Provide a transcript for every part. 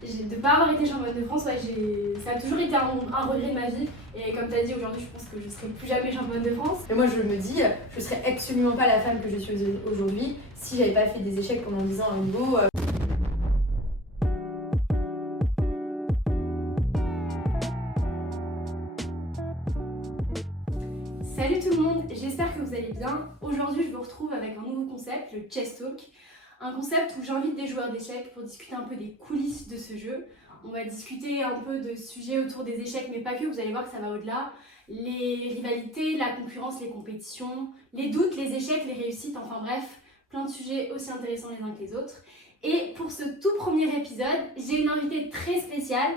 De ne pas avoir été championne de France, ça a toujours été un regret de ma vie. Et comme tu as dit, aujourd'hui, je pense que je ne serai plus jamais championne de France. Mais moi, je me dis, je serais absolument pas la femme que je suis aujourd'hui si j'avais pas fait des échecs pendant 10 ans à haut niveau. Salut tout le monde, j'espère que vous allez bien. Aujourd'hui, je vous retrouve avec un nouveau concept, le Chess Talk. Un concept où j'invite des joueurs d'échecs pour discuter un peu des coulisses de ce jeu. On va discuter un peu de sujets autour des échecs, mais pas que, vous allez voir que ça va au-delà. Les rivalités, la concurrence, les compétitions, les doutes, les échecs, les réussites, enfin bref, plein de sujets aussi intéressants les uns que les autres. Et pour ce tout premier épisode, j'ai une invitée très spéciale.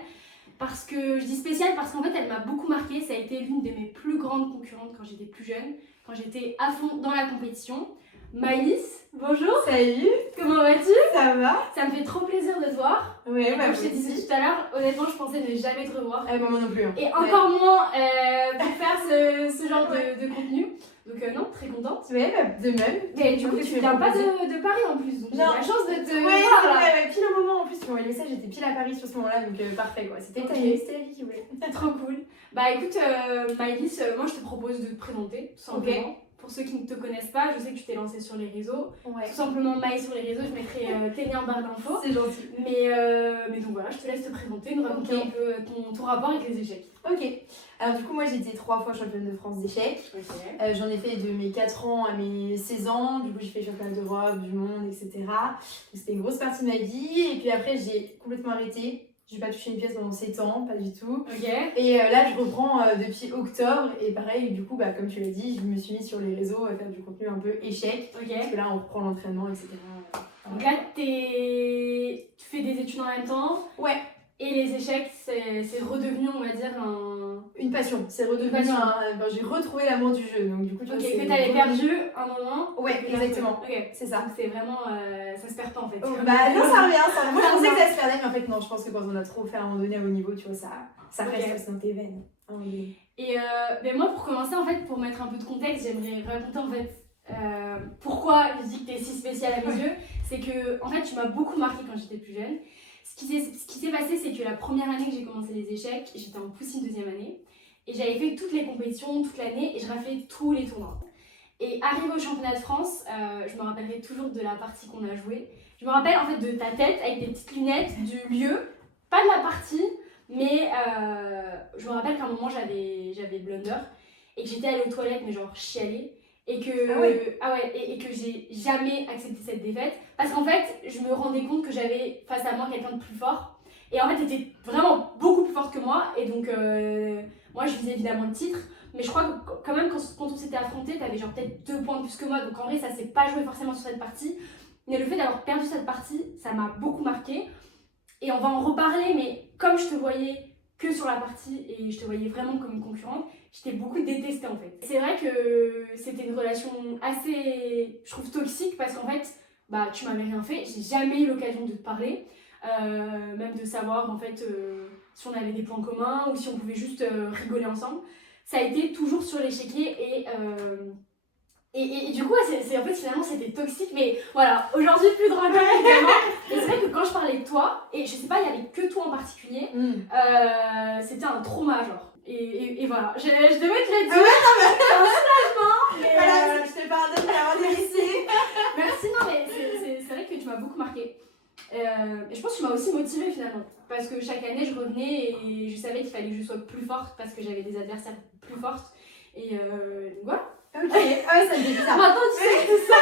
Parce que je dis spéciale parce qu'en fait elle m'a beaucoup marquée, ça a été l'une de mes plus grandes concurrentes quand j'étais plus jeune, quand j'étais à fond dans la compétition. Maëlys, bonjour. Salut. Comment vas-tu? Ça va? Ça me fait trop plaisir de te voir. Oui, et comme je te disais tout à l'heure, honnêtement je pensais ne jamais te revoir. Moi non plus. Et encore moins pour faire ce genre de contenu. Donc non, très contente. Oui, de même. Mais du coup tu viens pas de Paris en plus, donc j'ai la chance de te voir là. Ouais, pile au moment en plus, tu m'as envoyé ça, j'étais pile à Paris sur ce moment-là, donc parfait quoi. C'était la vie qui voulait. Trop cool. Bah écoute, Maëlys, moi je te propose de te présenter, tout simplement. Okay. Pour ceux qui ne te connaissent pas, je sais que tu t'es lancée sur les réseaux. Ouais. Tout simplement Maë sur les réseaux, je mettrai tes liens en barre d'infos. C'est gentil. Mais donc voilà, je te laisse te présenter, nous raconter un peu ton rapport avec les échecs. Ok. Alors du coup, moi j'ai été 3 fois championne de France d'échecs. Okay. J'en ai fait de mes 4 ans à mes 16 ans. Du coup, j'ai fait championne d'Europe, du monde, etc. Donc, c'était une grosse partie de ma vie. Et puis après, j'ai complètement arrêté. J'ai pas touché une pièce pendant 7 ans, pas du tout. Okay. Et là, je reprends depuis octobre. Et pareil, du coup, comme tu l'as dit, je me suis mise sur les réseaux à faire du contenu un peu échec. Okay. Parce que là, on reprend l'entraînement, etc. Donc là, tu fais des études en même temps. Ouais. Et les échecs, c'est redevenu, on va dire, une passion. C'est redevenu j'ai retrouvé l'amour du jeu. Donc du coup, ok, que t'avais perdu un moment. Ouais, exactement. Ok, c'est ça. Donc c'est vraiment... ça se perd pas en fait. Oh, bah non, ça revient. Moi, je pensais que ça se perdait, mais en fait, non. Je pense que quand on a trop fait à un moment donné à haut niveau, tu vois, ça reste aussi dans tes veines. Et mais moi, pour commencer, en fait, pour mettre un peu de contexte, j'aimerais raconter en fait pourquoi je dis que t'es si spéciale à mes yeux. C'est que, en fait, tu m'as beaucoup marqué quand j'étais plus jeune. Ce qui s'est passé, c'est que la première année que j'ai commencé les échecs, j'étais en poussine deuxième année. Et j'avais fait toutes les compétitions, toute l'année, et je raflais tous les tournois. Et arrivé au championnat de France, je me rappellerai toujours de la partie qu'on a jouée. Je me rappelle en fait de ta tête avec des petites lunettes, du lieu, pas de la partie, mais je me rappelle qu'à un moment j'avais blunder et que j'étais allée aux toilettes, mais genre chialer. Et que, et que j'ai jamais accepté cette défaite parce qu'en fait je me rendais compte que j'avais face à moi quelqu'un de plus fort et en fait t'étais vraiment beaucoup plus forte que moi et donc moi je visais évidemment le titre mais je crois que quand même quand on s'était affronté t'avais genre peut-être 2 points de plus que moi donc en vrai ça s'est pas joué forcément sur cette partie mais le fait d'avoir perdu cette partie ça m'a beaucoup marqué et on va en reparler mais comme je te voyais que sur la partie et je te voyais vraiment comme une concurrente, je t'ai beaucoup détestée en fait. C'est vrai que c'était une relation assez, je trouve, toxique parce qu'en fait, tu m'avais rien fait, j'ai jamais eu l'occasion de te parler, même de savoir en fait si on avait des points communs ou si on pouvait juste rigoler ensemble. Ça a été toujours sur l'échiquier et du coup, en fait, finalement, c'était toxique, mais voilà, aujourd'hui, plus de regrets, évidemment. Et c'est vrai que quand je parlais de toi, et je sais pas, il y avait que toi en particulier, c'était un trauma, genre. Et voilà, je devais te le dire. C'est un soulagement. Voilà, je te pardonne d'avoir délaissé. Merci, non, mais c'est vrai que tu m'as beaucoup marqué. Et je pense que tu m'as aussi motivée finalement. Parce que chaque année, je revenais et je savais qu'il fallait que je sois plus forte parce que j'avais des adversaires plus fortes. Et donc voilà. Ok, ça me fait bizarre. Maintenant tu sais tout ça.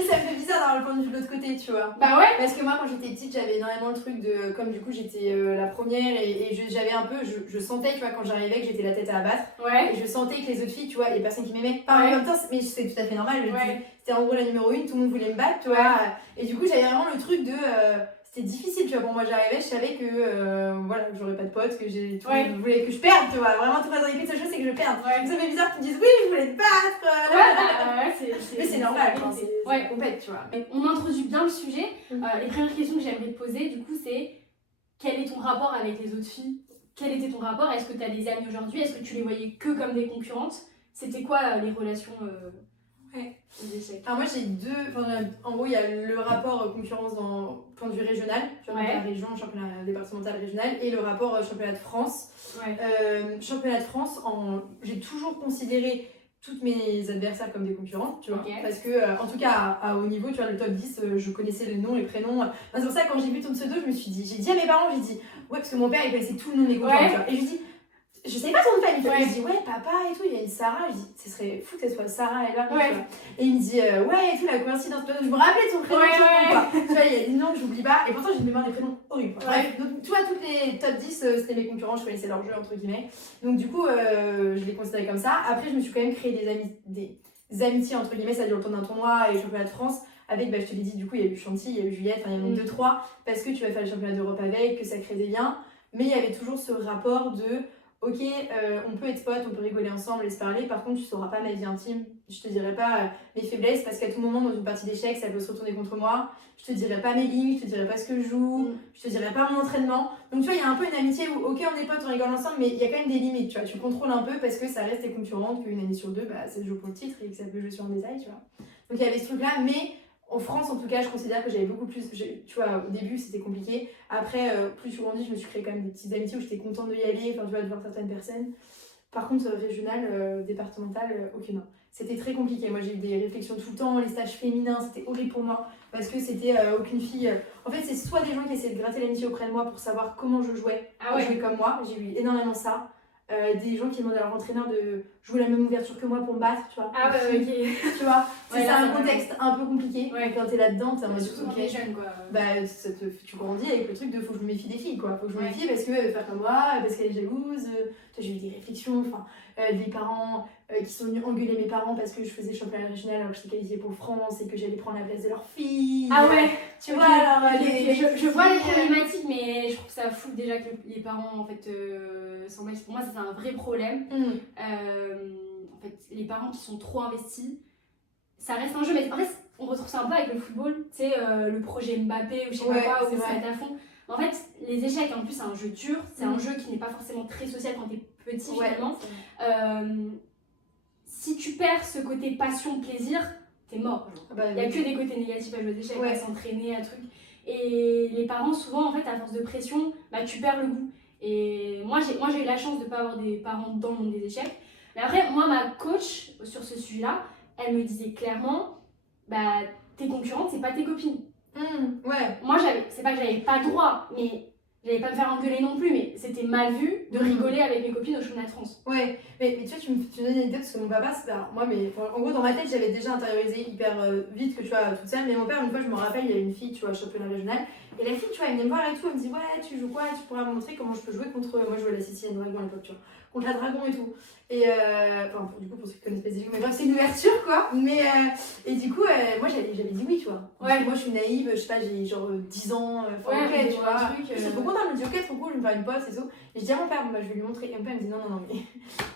Et ça me fait bizarre d'avoir le point de vue de l'autre côté, tu vois. Bah ouais. Parce que moi, quand j'étais petite, j'avais énormément le truc de. Comme du coup, j'étais la première et j'avais un peu. Je sentais, tu vois, quand j'arrivais que j'étais la tête à abattre. Ouais. Et je sentais que les autres filles, tu vois, les personnes qui m'aimaient, pas en même temps, mais c'est tout à fait normal. C'était en gros la numéro 1, tout le monde voulait me battre, tu vois. Et du coup, j'avais vraiment le truc de. C'était difficile, tu vois, pour moi j'arrivais, je savais que voilà, j'aurais pas de potes, que je voulais que je perde, tu vois, vraiment tout dans les seule chose c'est que je perde. Donc ça fait bizarre qu'ils me disent oui, je voulais te battre. Mais c'est normal, c'est compète, tu vois. On introduit bien le sujet. Les premières questions que j'aimerais te poser, du coup, c'est quel est ton rapport avec les autres filles? Quel était ton rapport? Est-ce que tu as des amis aujourd'hui? Est-ce que tu les voyais que comme des concurrentes? C'était quoi les relations Ouais. Les échecs. Alors moi j'ai en gros il y a le rapport concurrence dans point de vue régional, championnat de région, championnat départemental régional, et le rapport championnat de France. Championnat de France, j'ai toujours considéré toutes mes adversaires comme des concurrents, tu vois, parce que en tout cas à haut niveau, tu vois, le top 10, je connaissais les noms, les prénoms. C'est pour ça quand j'ai vu ton pseudo, j'ai dit à mes parents, ouais, parce que mon père il connaissait tout le nom des concurrents, tu vois, et je lui dis, je savais pas son nom de famille, il me dit ouais papa et tout, il y a une Sarah, je dis ce serait fou que ce soit Sarah et là, et il me dit ouais et tout, la coïncidence, je me rappelais de son prénom, tu vois, il y a des noms que j'oublie pas, et pourtant j'ai une mémoire des prénoms horrible. Bref, donc tu vois, toutes les top 10 c'était mes concurrents, je connaissais leur jeu entre guillemets, donc du coup je les considérais comme ça. Après je me suis quand même créé des amitiés entre guillemets, ça a duré le temps d'un tournoi et le championnat de France avec, je te l'ai dit, du coup il y a eu Chantilly, il y a eu Juliette, il y en a 2-3 parce que tu vas faire le championnat d'Europe avec, que ça crée des liens, mais il y avait toujours ce rapport de ok, on peut être potes, on peut rigoler ensemble et se parler, par contre tu sauras pas ma vie intime, je te dirai pas mes faiblesses parce qu'à tout moment dans une partie d'échecs ça peut se retourner contre moi, je te dirai pas mes lignes, je te dirai pas ce que je joue, je te dirai pas mon entraînement, donc tu vois il y a un peu une amitié où ok on est potes, on rigole ensemble, mais il y a quand même des limites, tu vois, tu contrôles un peu parce que ça reste tes concurrentes, qu'une année sur deux ça se joue pour le titre et que ça peut jouer sur un détail, tu vois, donc il y avait ce truc là, mais en France, en tout cas, je considère que j'avais beaucoup plus. Tu vois, au début, c'était compliqué. Après, plus je grandis, je me suis créé quand même des petites amitiés où j'étais contente de y aller, enfin, tu vois, de voir certaines personnes. Par contre, régional, départemental, aucune. C'était très compliqué. Moi, j'ai eu des réflexions tout le temps. Les stages féminins, c'était horrible pour moi. Parce que c'était aucune fille. En fait, c'est soit des gens qui essaient de gratter l'amitié auprès de moi pour savoir comment je jouais, jouer comme moi. J'ai eu énormément ça. Des gens qui demandaient à leur entraîneur de jouer la même ouverture que moi pour me battre, tu vois. Tu vois, c'est un contexte un peu compliqué. Quand t'es là-dedans, t'es en mode surtout quand t'es jeune, quoi. Tu grandis avec le truc de faut que je me méfie des filles, quoi. Faut que je me méfie parce qu'elle veut faire comme moi, parce qu'elle est jalouse. J'ai eu des réflexions, des parents qui sont venus engueuler mes parents parce que je faisais championnat régional alors que j'étais qualifiée pour France et que j'allais prendre la place de leur fille. Tu vois, alors je vois les problématiques, mais je trouve ça fou déjà que les parents en fait s'embêtent. Pour moi, c'est un vrai problème. En fait, les parents qui sont trop investis, ça reste un jeu, mais en fait, on retrouve ça un peu avec le football, tu sais, le projet Mbappé ou je sais pas quoi, où ils se mettent à fond. En fait, les échecs, en plus, c'est un jeu dur, c'est un jeu qui n'est pas forcément très social quand t'es petit finalement. Si tu perds ce côté passion, plaisir, t'es mort. Il n'y a que des côtés négatifs à jouer aux échecs, à s'entraîner, à truc. Et les parents, souvent, en fait, à force de pression, tu perds le goût. Et moi, j'ai eu la chance de ne pas avoir des parents dans le monde des échecs. Mais après, moi, ma coach, sur ce sujet-là, elle me disait clairement, tes concurrentes, c'est pas tes copines. Moi, c'est pas que j'avais pas le droit, mais j'allais pas me faire engueuler non plus, mais c'était mal vu de rigoler avec mes copines au championnat de France. Mais tu vois, tu me donnes une anecdote parce que mon papa, en gros, dans ma tête, j'avais déjà intériorisé hyper vite que tu vois, toute seule, mais mon père, une fois, je me rappelle, il y a une fille, tu vois, championnat régional, et la fille, tu vois, elle vient me voir et tout, elle me dit, ouais, tu joues quoi, tu pourras me montrer comment je peux jouer contre. Moi, je jouais à la Sicilienne Dragon à l'époque, tu vois, contre la Dragon et tout. Et du coup, pour ceux qui connaissent pas les jeux, mais bref, c'est une ouverture quoi. Et du coup, moi j'avais dit oui, tu vois. Moi je suis naïve, je sais pas, j'ai genre 10 ans, tu vois. Je suis trop contente, elle me dit ok, trop cool, je vais me faire une pause et tout. Et je dis à mon père, je vais lui montrer. Et mon père me dit non, mais.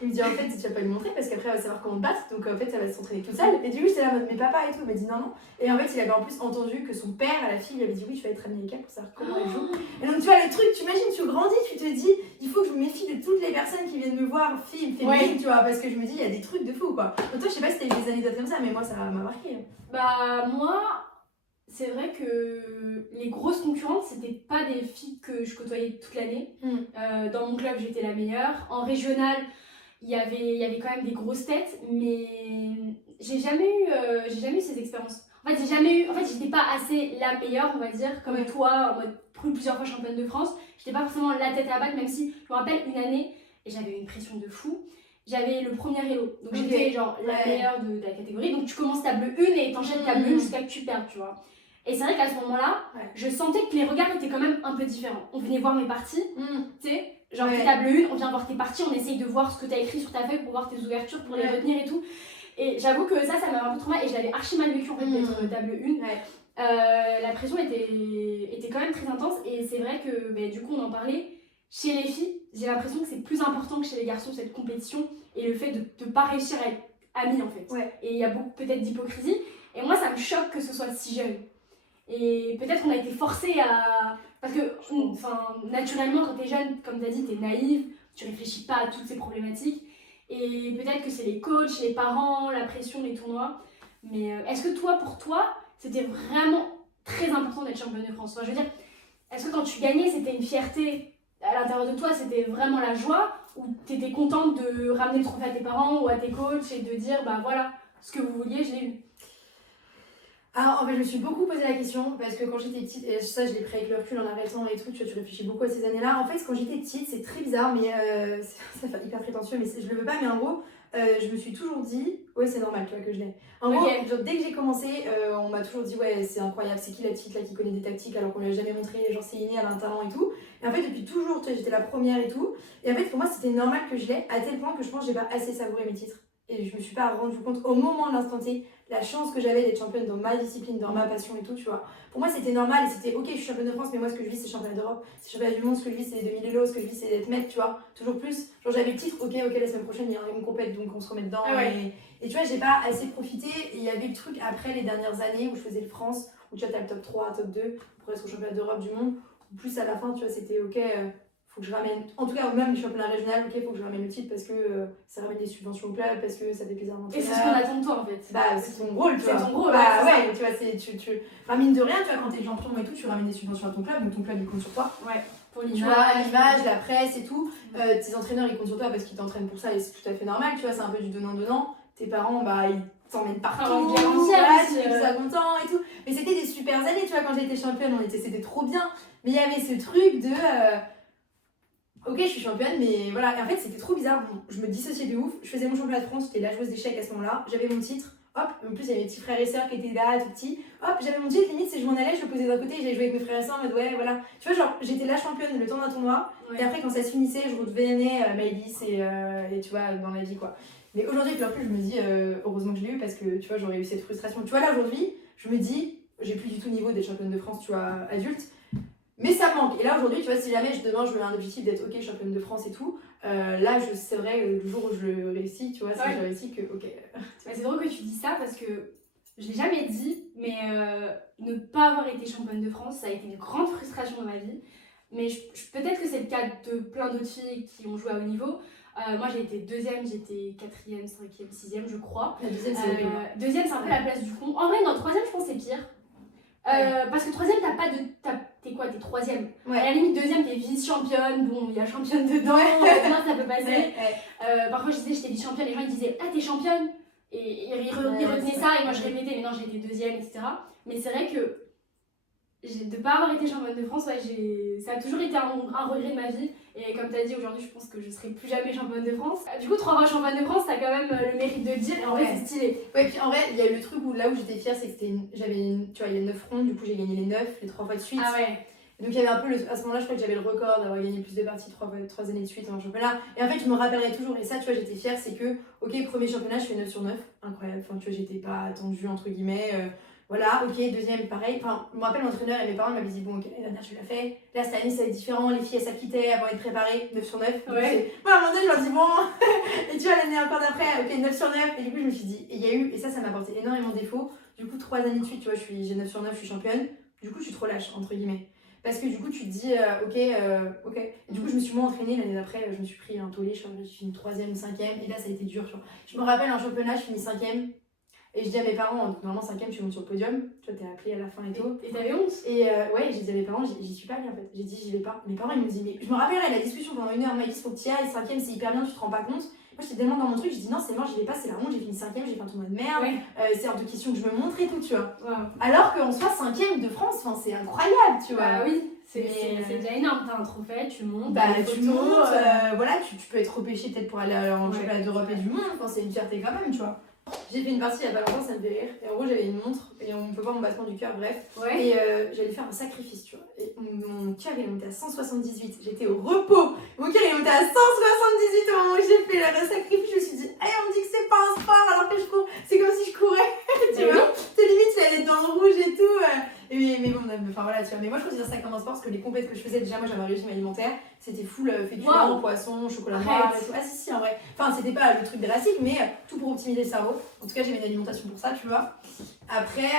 Il me dit en fait, tu vas pas lui montrer parce qu'après elle va savoir comment te battre, donc en fait, ça va s'entraîner toute seule. Et du coup, j'étais là, mais papa et tout, il m'a dit non. Et en fait, il avait en plus entendu que son père à la fille lui avait dit oui, tu vas être américaine pour savoir comment elle joue. Et donc, tu vois, les trucs, tu imagines, tu grandis, tu te dis, il faut que je me méfie de toutes les personnes qui viennent me voir, filles, féminines, tu vois, parce que je me dis, il y a des trucs de fou, quoi. Donc, toi, je sais pas si t'as eu des anecdotes comme ça, mais moi, ça m'a marqué. Moi, c'est vrai que les grosses concurrentes, c'était pas des filles que je côtoyais toute l'année. Dans mon club, j'étais la meilleure. En régional, il y avait quand même des grosses têtes, mais j'ai jamais eu ces expériences. En fait, j'étais pas assez la meilleure, on va dire, comme toi, en mode plusieurs fois championne de France. J'étais pas forcément la tête à battre, même si je me rappelle une année, et j'avais une pression de fou. J'avais le premier Elo, donc j'étais genre la meilleure de la catégorie. Donc tu commences table 1 et t'enchaînes table 1 jusqu'à que tu perdes, tu vois. Et c'est vrai qu'à ce moment-là, je sentais que les regards étaient quand même un peu différents. On venait voir mes parties, tu sais, genre table 1, on vient voir tes parties, on essaye de voir ce que t'as écrit sur ta feuille pour voir tes ouvertures, pour les retenir et tout. Et j'avoue que ça m'avait un peu traumatisé et je l'avais archi mal vécu en fait d'être table 1. La pression était quand même très intense et c'est vrai que du coup on en parlait. Chez les filles, j'ai l'impression que c'est plus important que chez les garçons cette compétition et le fait de ne pas réussir à être amis en fait. Et il y a beaucoup peut-être d'hypocrisie et moi ça me choque que ce soit si jeune. Et peut-être qu'on a été forcé à... Parce que naturellement quand t'es jeune, comme t'as dit, t'es naïve, tu réfléchis pas à toutes ces problématiques. Et peut-être que c'est les coachs, les parents, la pression, les tournois. Mais est-ce que pour toi, c'était vraiment très important d'être championne de France? Enfin, je veux dire, est-ce que quand tu gagnais, c'était une fierté à l'intérieur de toi, c'était vraiment la joie, ou t'étais contente de ramener le trophée à tes parents ou à tes coachs et de dire, bah voilà, ce que vous vouliez, je l'ai eu? Alors, en fait, je me suis beaucoup posé la question parce que quand j'étais petite, et ça je l'ai pris avec le recul en arrêtant et tout, tu vois, tu réfléchis beaucoup à ces années-là. En fait, quand j'étais petite, c'est très bizarre, mais ça fait hyper prétentieux, mais je le veux pas, mais en gros, je me suis toujours dit, ouais, c'est normal, tu vois, que je l'ai. En gros, genre, dès que j'ai commencé, on m'a toujours dit, ouais, c'est incroyable, c'est qui la petite là qui connaît des tactiques alors qu'on lui a jamais montré, genre, c'est inné, elle a un talent et tout. Et en fait, depuis toujours, tu vois, j'étais la première et tout. Et en fait, pour moi, c'était normal que je l'ai, à tel point que je pense que j'ai pas assez savouré mes titres. Et je me suis pas rendu compte au moment de l'instant T la chance que j'avais d'être championne dans ma discipline, dans ma passion et tout, tu vois. Pour moi, c'était normal et c'était ok, je suis championne de France, mais moi, ce que je vis, c'est championne d'Europe, c'est championne du monde, ce que je vis, c'est les 2000 vélos, ce que je vis, c'est d'être maître, tu vois. Toujours plus. Genre, j'avais le titre, ok, la semaine prochaine, il y a une compète, donc on se remet dedans. Et tu vois, j'ai pas assez profité. Et il y avait le truc après les dernières années où je faisais le France, où tu vois, t'as le top 3, top 2, pour être au championnat d'Europe, du monde. Plus à la fin, tu vois, c'était ok. Faut que je ramène, en tout cas même les championnats régionaux, ok, faut que je ramène le titre parce que ça ramène des subventions au club, parce que ça fait plaisir à l'entraîneur. Et c'est ce qu'on attend de toi en fait. Bah c'est ton rôle, tu vois. C'est ton rôle, bah ouais, tu vois, tu ramènes de rien, tu vois, quand t'es champion et tout, tu ramènes des subventions à ton club, donc ton club il compte sur toi. Ouais, pour l'image, la presse et tout. Tes entraîneurs ils comptent sur toi parce qu'ils t'entraînent pour ça et c'est tout à fait normal, tu vois, c'est un peu du donnant-donnant. Tes parents, bah ils t'emmènent partout, voilà, tu fais ça content et tout. Mais c'était des super années, tu vois, quand j'étais championne, c'était trop bien. Mais il y avait ce truc de. Ok, je suis championne, mais voilà. Et en fait, c'était trop bizarre. Bon, je me dissociais de ouf. Je faisais mon championnat de France, j'étais la joueuse d'échecs à ce moment-là. J'avais mon titre. Hop, en plus, il y avait mes petits frères et sœurs qui étaient là, tout petits. Hop, j'avais mon titre, limite, c'est je m'en allais, je le posais d'un côté, j'allais jouer avec mes frères et sœurs en mode ouais, voilà. Tu vois, genre, j'étais la championne le temps d'un tournoi. Et après, quand ça se finissait, je redevenais Maëlys et tu vois, dans la vie, quoi. Mais aujourd'hui, avec le recul, je me dis, heureusement que je l'ai eu parce que tu vois, j'aurais eu cette frustration. Tu vois, là, aujourd'hui, je me dis, j'ai plus du tout niveau d'être championne de France, tu vois, adulte. Mais ça me manque. Et là aujourd'hui, tu vois, si jamais demain je veux un objectif d'être ok championne de France et tout, là c'est vrai, le jour où je le réussis, tu vois, si j'ai réussi que ok. C'est drôle que tu dis ça parce que je l'ai jamais dit, mais ne pas avoir été championne de France, ça a été une grande frustration dans ma vie. Mais peut-être que c'est le cas de plein d'autres filles qui ont joué à haut niveau. Moi j'ai été deuxième, j'étais quatrième, cinquième, sixième, je crois. La deuxième, c'est deuxième, c'est un peu la place du con. En vrai, dans le troisième, je pense que c'est pire. Parce que troisième, t'as pas de. T'es quoi? T'es troisième. À la limite, deuxième, t'es vice-championne. Bon, il y a championne dedans. Moi, ça peut passer. Parfois, je disais j'étais vice-championne. Les gens ils disaient ah, t'es championne. Et ils retenaient ça. Et moi, je répétais mais non, j'ai été deuxième, etc. Mais c'est vrai que de pas avoir été championne de France, ça a toujours été un regret de ma vie. Et comme tu as dit, aujourd'hui, je pense que je serai plus jamais championne de France. Du coup, 3 fois championne de France, t'as quand même le mérite de le dire. Et en vrai, c'est stylé. Ouais, puis en vrai, il y a eu le truc où là où j'étais fière, c'est que tu vois, il y a 9 rondes, du coup, j'ai gagné les 9, les 3 fois de suite. Ah ouais. Donc il y avait un peu, à ce moment-là, je crois que j'avais le record d'avoir gagné plus de parties 3 années de suite en championnat. Et en fait, je me rappellerai toujours, et ça, tu vois, j'étais fière, c'est que, ok, premier championnat, je fais 9 sur 9, incroyable. Enfin, tu vois, j'étais pas attendue, entre guillemets. Voilà, ok, deuxième, pareil. Enfin, je me rappelle, l'entraîneur et mes parents m'avaient dit, bon, ok, l'année dernière, tu l'as fait. Là, cette année, ça va être différent. Les filles, elles s'acquittaient avant d'être préparées, 9 sur 9. Ouais. Moi, à un moment donné, je leur dis, bon. Et tu vois, l'année encore d'après, ok, 9 sur 9. Et du coup, je me suis dit, et il y a eu, et ça m'a apporté énormément de défauts. Du coup, 3 années de suite, tu vois, j'ai 9 sur 9, je suis championne. Du coup, tu te relâches, entre guillemets. Parce que du coup, tu te dis, ok. Et du coup, je me suis moins entraînée. L'année d'après, je me suis pris un tollé. Je suis finie 3e, 5e. Et là, ça a été dur. Tu vois. Je me rappelle, un championnat, je finis 5e. Et je dis à mes parents, normalement 5e, tu montes sur le podium. Tu vois, t'es appelée à la fin et tout. Et t'avais honte? Et ouais, j'ai dit à mes parents, j'y suis pas allée en fait. J'ai dit, j'y vais pas. Mes parents, ils me disent, mais je me rappellerai la discussion pendant 1 heure. Ils disent, faut que tu y ailles. 5e, c'est hyper bien, tu te rends pas compte. Moi, j'étais tellement dans mon truc, je dis non, c'est mort, j'y vais pas, c'est la honte, j'ai fini 5e, j'ai fait un tournoi de merde, c'est hors de question que je me montre et tout, tu vois. Alors qu'en soit 5e de France, c'est incroyable, tu vois. Bah oui, c'est déjà énorme, t'as un trophée, tu montes, tu montes, voilà, tu peux être repêché peut-être pour aller en championnat d'Europe et du monde, enfin, c'est une fierté quand même, tu vois. J'ai fait une partie il y a pas longtemps, ça me fait rire. Et en gros, j'avais une montre et on peut voir mon battement du cœur, bref. Et j'allais faire un sacrifice, tu vois. Et mon cœur il est monté à 178. J'étais au repos. Mon cœur il est monté à 178 au moment où j'ai fait le sacrifice. Je me suis dit, hey, on me dit que c'est pas un sport alors que je cours. C'est comme si je courais. Tu vois. C'est limite, je vais aller dans le rouge et tout. Mais bon, enfin voilà, tu vois. Mais moi, je considère ça comme un sport parce que les compétitions que je faisais, déjà, moi j'avais un régime alimentaire. C'était full féculents, poisson, chocolat noir et tout. Ah si, en vrai. Enfin, c'était pas le truc drastique, mais tout pour optimiser le cerveau. En tout cas, j'avais une alimentation pour ça, tu vois. Après,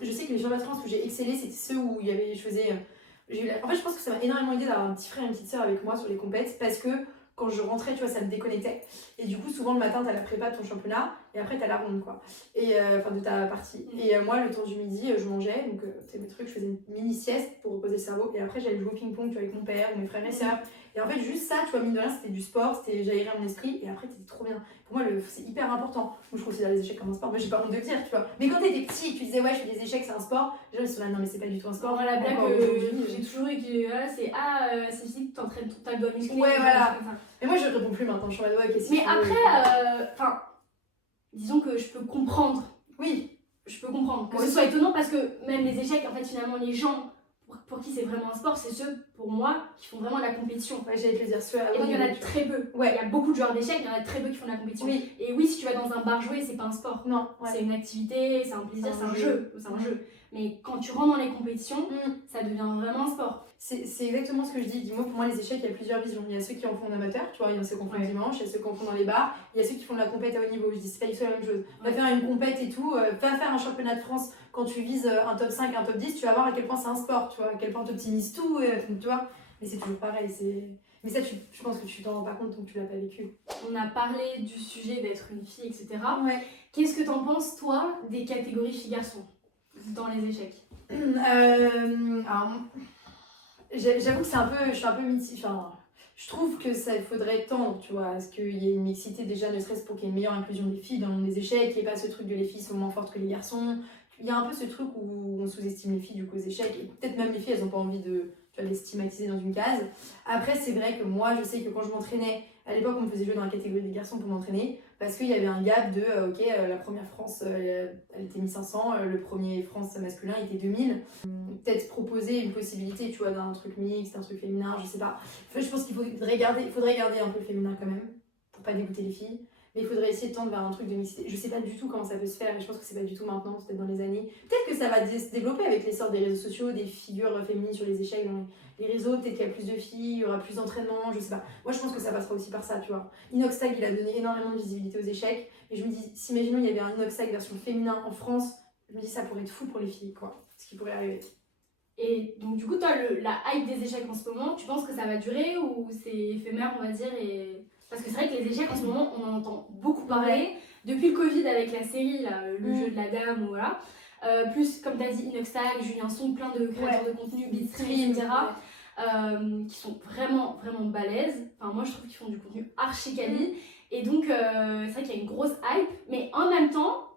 je sais que les championnats de France où j'ai excellé, c'était ceux où il y avait, En fait, je pense que ça m'a énormément aidé d'avoir un petit frère et une petite sœur avec moi sur les compètes parce que quand je rentrais, tu vois, ça me déconnectait. Et du coup, souvent le matin, t'as la prépa de ton championnat et après t'as la ronde, quoi. Et enfin, de ta partie. Et moi, le temps du midi, je mangeais, donc c'est mes trucs, je faisais une mini sieste pour reposer le cerveau. Et après, j'allais jouer au ping-pong, tu vois, avec mon père ou mes frères et sœurs. Et en fait, juste ça, tu vois, mine de rien, c'était du sport, j'aérais mon esprit. Et après, t'étais trop bien. Pour moi, c'est hyper important. Moi, je considère les échecs comme un sport. Moi, j'ai pas honte de le dire, tu vois. Mais quand t'étais petit et que tu disais, ouais, je fais des échecs, c'est un sport, les gens ils sont là, non, mais c'est pas du tout un sport. Voilà, la blague que j'ai toujours eu, que voilà, c'est physique, t'entraînes, t'as le doigt musclé. Ouais, voilà. Mais moi, je réponds plus maintenant, je suis en mode, ouais, qu'est-ce que mais après, enfin, disons que je peux comprendre. Oui. Je peux comprendre. Que ce soit étonnant parce que même les échecs, en fait, finalement, les gens pour qui c'est vraiment un sport, c'est ceux, pour moi, qui font vraiment la compétition. Ouais, j'avais plaisir. Et donc, il y en a très peu. Ouais. Il y a beaucoup de joueurs d'échecs, il y en a très peu qui font la compétition. Oui. Et oui, si tu vas dans un bar jouer, c'est pas un sport. Non. Ouais. C'est une activité, c'est un plaisir, c'est un jeu. C'est un jeu. Mais quand tu rentres dans les compétitions, ça devient vraiment un sport. C'est exactement ce que je dis. Dis-moi, pour moi, les échecs, il y a plusieurs visions. Il y a ceux qui en font en amateur, tu vois, il y a ceux qui en font dimanche, il y a ceux qui en font dans les bars, il y a ceux qui font de la compète à haut niveau. Je dis, c'est pas du tout la même chose. On va faire une compète et tout, va faire un championnat de France. Quand tu vises un top 5, un top 10, tu vas voir à quel point c'est un sport, tu vois, à quel point tu optimises tout, tu vois. Mais c'est toujours pareil. Mais ça, je pense que tu t'en rends pas compte tant que tu l'as pas vécu. On a parlé du sujet d'être une fille, etc. Ouais. Qu'est-ce que t'en penses, toi, des catégories filles-garçons dans les échecs? Alors, j'avoue que je suis un peu mitigée. Enfin, je trouve que ça faudrait tendre, tu vois, à ce qu'il y ait une mixité déjà, ne serait-ce pour qu'il y ait une meilleure inclusion des filles dans le monde des échecs, qu'il n'y ait pas ce truc de les filles sont moins fortes que les garçons. Il y a un peu ce truc où on sous-estime les filles du coup aux échecs, et peut-être même les filles, elles n'ont pas envie de, tu vois, les stigmatiser dans une case. Après, c'est vrai que moi, je sais que quand je m'entraînais, à l'époque, on me faisait jouer dans la catégorie des garçons pour m'entraîner, parce qu'il y avait un gap de, la première France, elle était 1500, le premier France masculin était 2000. Peut-être proposer une possibilité, tu vois, d'un truc mixte, un truc féminin, je sais pas. Je pense qu'il faudrait garder un peu le féminin quand même, pour pas dégoûter les filles. Mais il faudrait essayer de tendre vers un truc de mixité. Je sais pas du tout comment ça peut se faire, et je pense que c'est pas du tout maintenant, c'est peut-être dans les années. Peut-être que ça va se développer avec l'essor des réseaux sociaux, des figures féminines sur les échecs dans les réseaux, peut-être qu'il y a plus de filles, il y aura plus d'entraînement, je sais pas. Moi je pense que ça passera aussi par ça, tu vois. Inoxtag, il a donné énormément de visibilité aux échecs, et je me dis, si imaginons il y avait un Inoxtag version féminin en France, je me dis ça pourrait être fou pour les filles, quoi. Ce qui pourrait arriver. Et donc du coup, toi, la hype des échecs en ce moment, tu penses que ça va durer ou c'est éphémère, on va dire et... Parce que c'est vrai que les échecs en ce moment, on en entend beaucoup parler. Depuis le Covid avec la série, là, le jeu de la dame, voilà. Plus, comme tu as dit, Inoxtag, Julien Song, plein de créateurs de contenu, Bitstream, etc. Qui sont vraiment, vraiment balèzes. Enfin, moi, je trouve qu'ils font du contenu archi quali. Et donc, c'est vrai qu'il y a une grosse hype. Mais en même temps,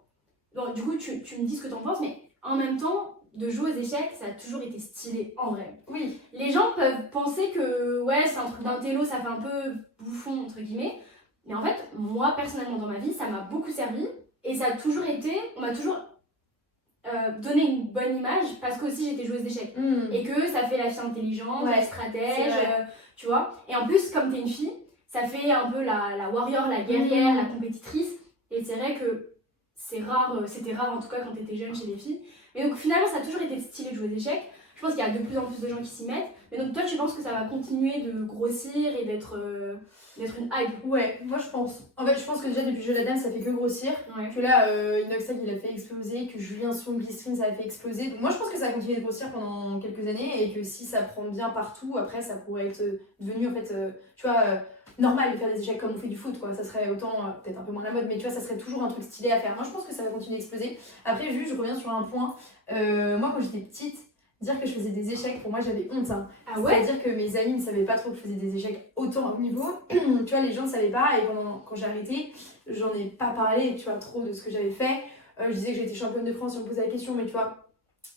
bon, du coup, tu me dis ce que tu en penses, mais en même temps, de jouer aux échecs, ça a toujours été stylé en vrai. Oui. Les gens peuvent penser que ouais, c'est un truc d'un télo, ça fait un peu bouffon entre guillemets. Mais en fait, moi personnellement dans ma vie, ça m'a beaucoup servi et ça a toujours été, on m'a toujours donné une bonne image parce que aussi j'étais joueuse d'échecs et que ça fait la fille intelligente, la stratège, tu vois. Et en plus, comme t'es une fille, ça fait un peu la warrior, la guerrière, la compétitrice. Et c'est vrai que c'est rare, c'était rare en tout cas quand t'étais jeune chez les filles. Mais donc finalement, ça a toujours été stylé de jouer aux échecs. Je pense qu'il y a de plus en plus de gens qui s'y mettent. Mais donc toi, tu penses que ça va continuer de grossir et d'être une hype? Ouais, moi je pense. En fait, je pense que déjà depuis le jeu de la dame, ça fait que grossir. Ouais. Que là, Inoxtag, il a fait exploser. Que Julien Song, Bitstream, ça a fait exploser. Donc moi, je pense que ça va continuer de grossir pendant quelques années. Et que si ça prend bien partout, après, ça pourrait être devenu, en fait, tu vois... normal de faire des échecs comme on fait du foot, quoi. Ça serait autant, peut-être un peu moins la mode, mais tu vois, ça serait toujours un truc stylé à faire. Moi, je pense que ça va continuer d'exploser. Après, juste, je reviens sur un point. Moi, quand j'étais petite, dire que je faisais des échecs, pour moi, j'avais honte. Hein. Ah ouais? C'est-à-dire que mes amis ne savaient pas trop que je faisais des échecs autant à haut niveau. Tu vois, les gens ne savaient pas. Et quand j'ai arrêté, j'en ai pas parlé, tu vois, trop de ce que j'avais fait. Je disais que j'étais championne de France si on me posait la question, mais tu vois,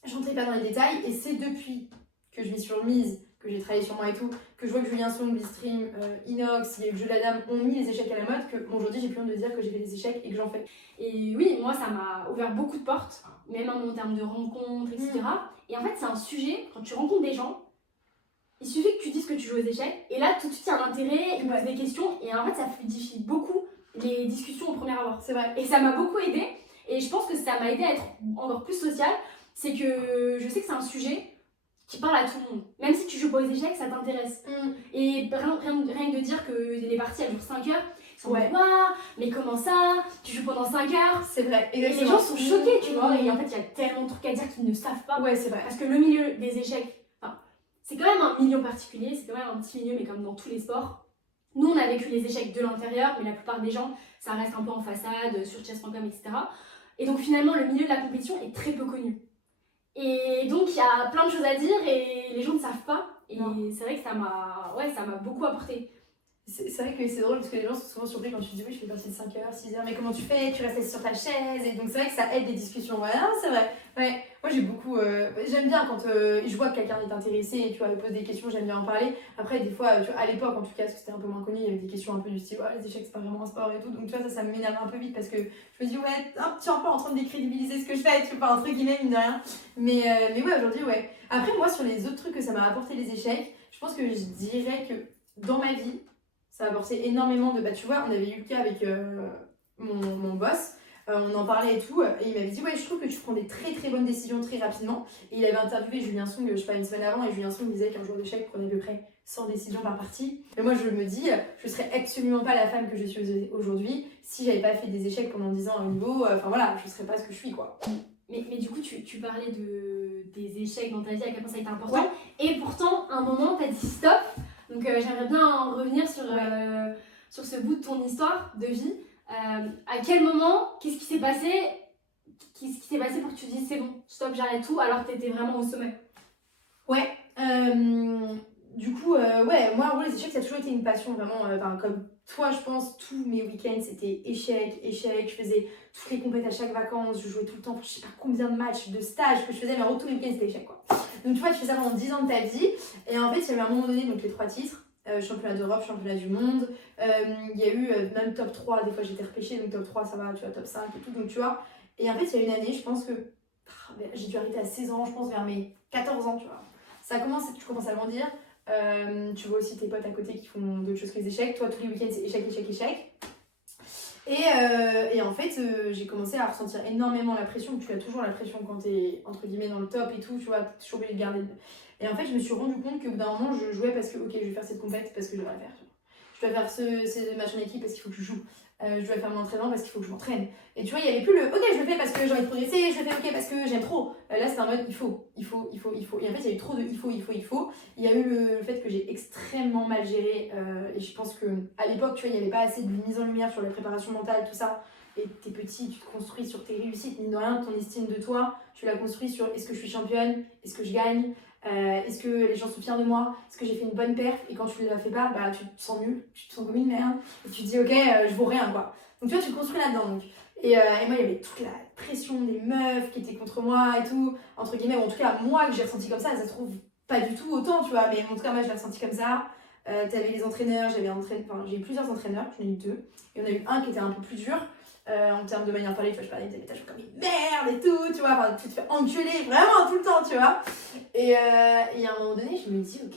j'entrais pas dans les détails. Et c'est depuis que je m'y suis remise, que j'ai travaillé sur moi et tout, que je vois que Julien Song, Bitstream, Inox, le jeu de la dame ont mis les échecs à la mode, que aujourd'hui j'ai plus honte de dire que j'ai fait des échecs et que j'en fais. Et oui, moi ça m'a ouvert beaucoup de portes, même en termes de rencontres, etc. Et en fait, c'est un sujet, quand tu rencontres des gens, il suffit que tu dises que tu joues aux échecs, et là tout de suite il y a un intérêt, ils posent des questions, et en fait ça fluidifie beaucoup les discussions au premier abord. C'est vrai. Et ça m'a beaucoup aidée, et je pense que ça m'a aidée à être encore plus sociale, c'est que je sais que c'est un sujet qui parle à tout le monde. Même si tu joues pas aux échecs, ça t'intéresse. Et rien que de dire que les parties elles durent 5 heures, ils sont waouh, mais comment ça? Tu joues pendant 5 heures? C'est vrai. Et les gens sont choqués, tu vois. Et en fait, il y a tellement de trucs à dire qu'ils ne savent pas. Ouais, c'est vrai. Parce que le milieu des échecs, c'est quand même un milieu particulier, c'est quand même un petit milieu, mais comme dans tous les sports, Nous, on a vécu les échecs de l'intérieur, mais la plupart des gens, ça reste un peu en façade, sur chess.com, etc. Et donc finalement, le milieu de la compétition est très peu connu. Et donc, il y a plein de choses à dire et les gens ne savent pas. Et c'est vrai que ça m'a beaucoup apporté. C'est vrai que c'est drôle parce que les gens sont souvent surpris quand tu dis oui, je fais partie de 5 heures, 6 heures, mais comment tu fais? Tu restes assis sur ta chaise. Et donc, c'est vrai que ça aide les discussions. Ouais, non, c'est vrai. Ouais. Moi, j'ai beaucoup. J'aime bien quand je vois que quelqu'un est intéressé et tu vois, il pose des questions, j'aime bien en parler. Après, des fois, tu vois, à l'époque en tout cas, parce que c'était un peu moins connu, il y avait des questions un peu du style les échecs, c'est pas vraiment un sport et tout. Donc, tu vois, ça me m'énerve un peu vite parce que je me dis, ouais, tu es un peu en train de décrédibiliser ce que je fais, tu vois, entre guillemets, mine de rien. Mais ouais, aujourd'hui, ouais. Après, moi, sur les autres trucs que ça m'a apporté les échecs, je pense que je dirais que dans ma vie, ça a apporté énormément de. Bah, tu vois, on avait eu le cas avec mon boss, on en parlait et tout, et il m'avait dit ouais, je trouve que tu prends des très très bonnes décisions très rapidement. Et il avait interviewé Julien Song, je sais pas, une semaine avant, et Julien Song disait qu'un joueur d'échecs prenait à peu près 100 décisions par partie. Mais moi, je me dis, je serais absolument pas la femme que je suis aujourd'hui si j'avais pas fait des échecs pendant 10 ans à haut niveau. Enfin voilà, je serais pas ce que je suis, quoi. Mais du coup, tu parlais des échecs dans ta vie, à quel point ça a été important. Ouais. Et pourtant, à un moment, t'as dit stop. Donc j'aimerais bien en revenir sur ce bout de ton histoire de vie. À quel moment, qu'est-ce qui s'est passé pour que tu dises c'est bon, stop, j'arrête tout, alors que t'étais vraiment au sommet? Ouais, du coup, ouais, moi en gros les échecs ça a toujours été une passion vraiment, comme toi je pense, tous mes week-ends c'était échecs, je faisais toutes les compètes à chaque vacances, je jouais tout le temps, je sais pas combien de matchs, de stages que je faisais, mais en gros tous les week-ends c'était échecs quoi. Donc tu vois, tu fais ça pendant 10 ans de ta vie, et en fait il y avait à un moment donné donc les 3 titres, championnat d'Europe, championnat du monde, il y a eu même top 3, des fois j'étais repêchée, donc top 3 ça va, tu vois, top 5 et tout, donc tu vois. Et en fait il y a une année, je pense que j'ai dû arrêter à 16 ans, je pense vers mes 14 ans, tu vois. Ça commence, tu commences à grandir, tu vois aussi tes potes à côté qui font d'autres choses que les échecs, toi tous les week-ends c'est échec. Et en fait, j'ai commencé à ressentir énormément la pression, tu as toujours la pression quand t'es entre guillemets dans le top et tout, tu vois, t'es toujours obligé de garder. Et en fait, je me suis rendu compte qu'au bout d'un moment, je jouais parce que, ok, je vais faire cette compète parce que je dois la faire. Je dois faire ces matchs en équipe parce qu'il faut que je joue. Je dois faire mon entraînement parce qu'il faut que je m'entraîne. Et tu vois, il n'y avait plus le ok, je le fais parce que j'ai envie de progresser, je le fais ok parce que j'aime trop. Là, c'était en mode il faut. Et en fait, il y a eu trop de il faut. Il y a eu le fait que j'ai extrêmement mal géré. Et je pense qu'à l'époque, tu vois, il n'y avait pas assez de mise en lumière sur la préparation mentale, tout ça. Et t'es petit, tu te construis sur tes réussites, mine de rien, ton estime de toi, tu la construis sur est-ce que je suis championne, est-ce que je gagne, est-ce que les gens sont fiers de moi, est-ce que j'ai fait une bonne perf, et quand tu ne la fais pas, bah, tu te sens nul, tu te sens comme une merde, et tu te dis ok, je vaux rien quoi. Donc tu vois, tu te construis là-dedans. Donc. Et moi, il y avait toute la pression des meufs qui étaient contre moi et tout, entre guillemets, ou en tout cas, moi que j'ai ressenti comme ça se trouve pas du tout autant, tu vois, mais en tout cas, moi je l'ai ressenti comme ça. T'avais les entraîneurs, j'ai eu plusieurs entraîneurs, j'en ai eu 2, et on a eu un qui était un peu plus dur. En termes de manière de parler, tu vois, je parlais, ils me disaient, mais t'as joué comme une merde et tout, tu vois, enfin, tu te fais engueuler vraiment tout le temps, tu vois. Et à un moment donné, je me dis, ok,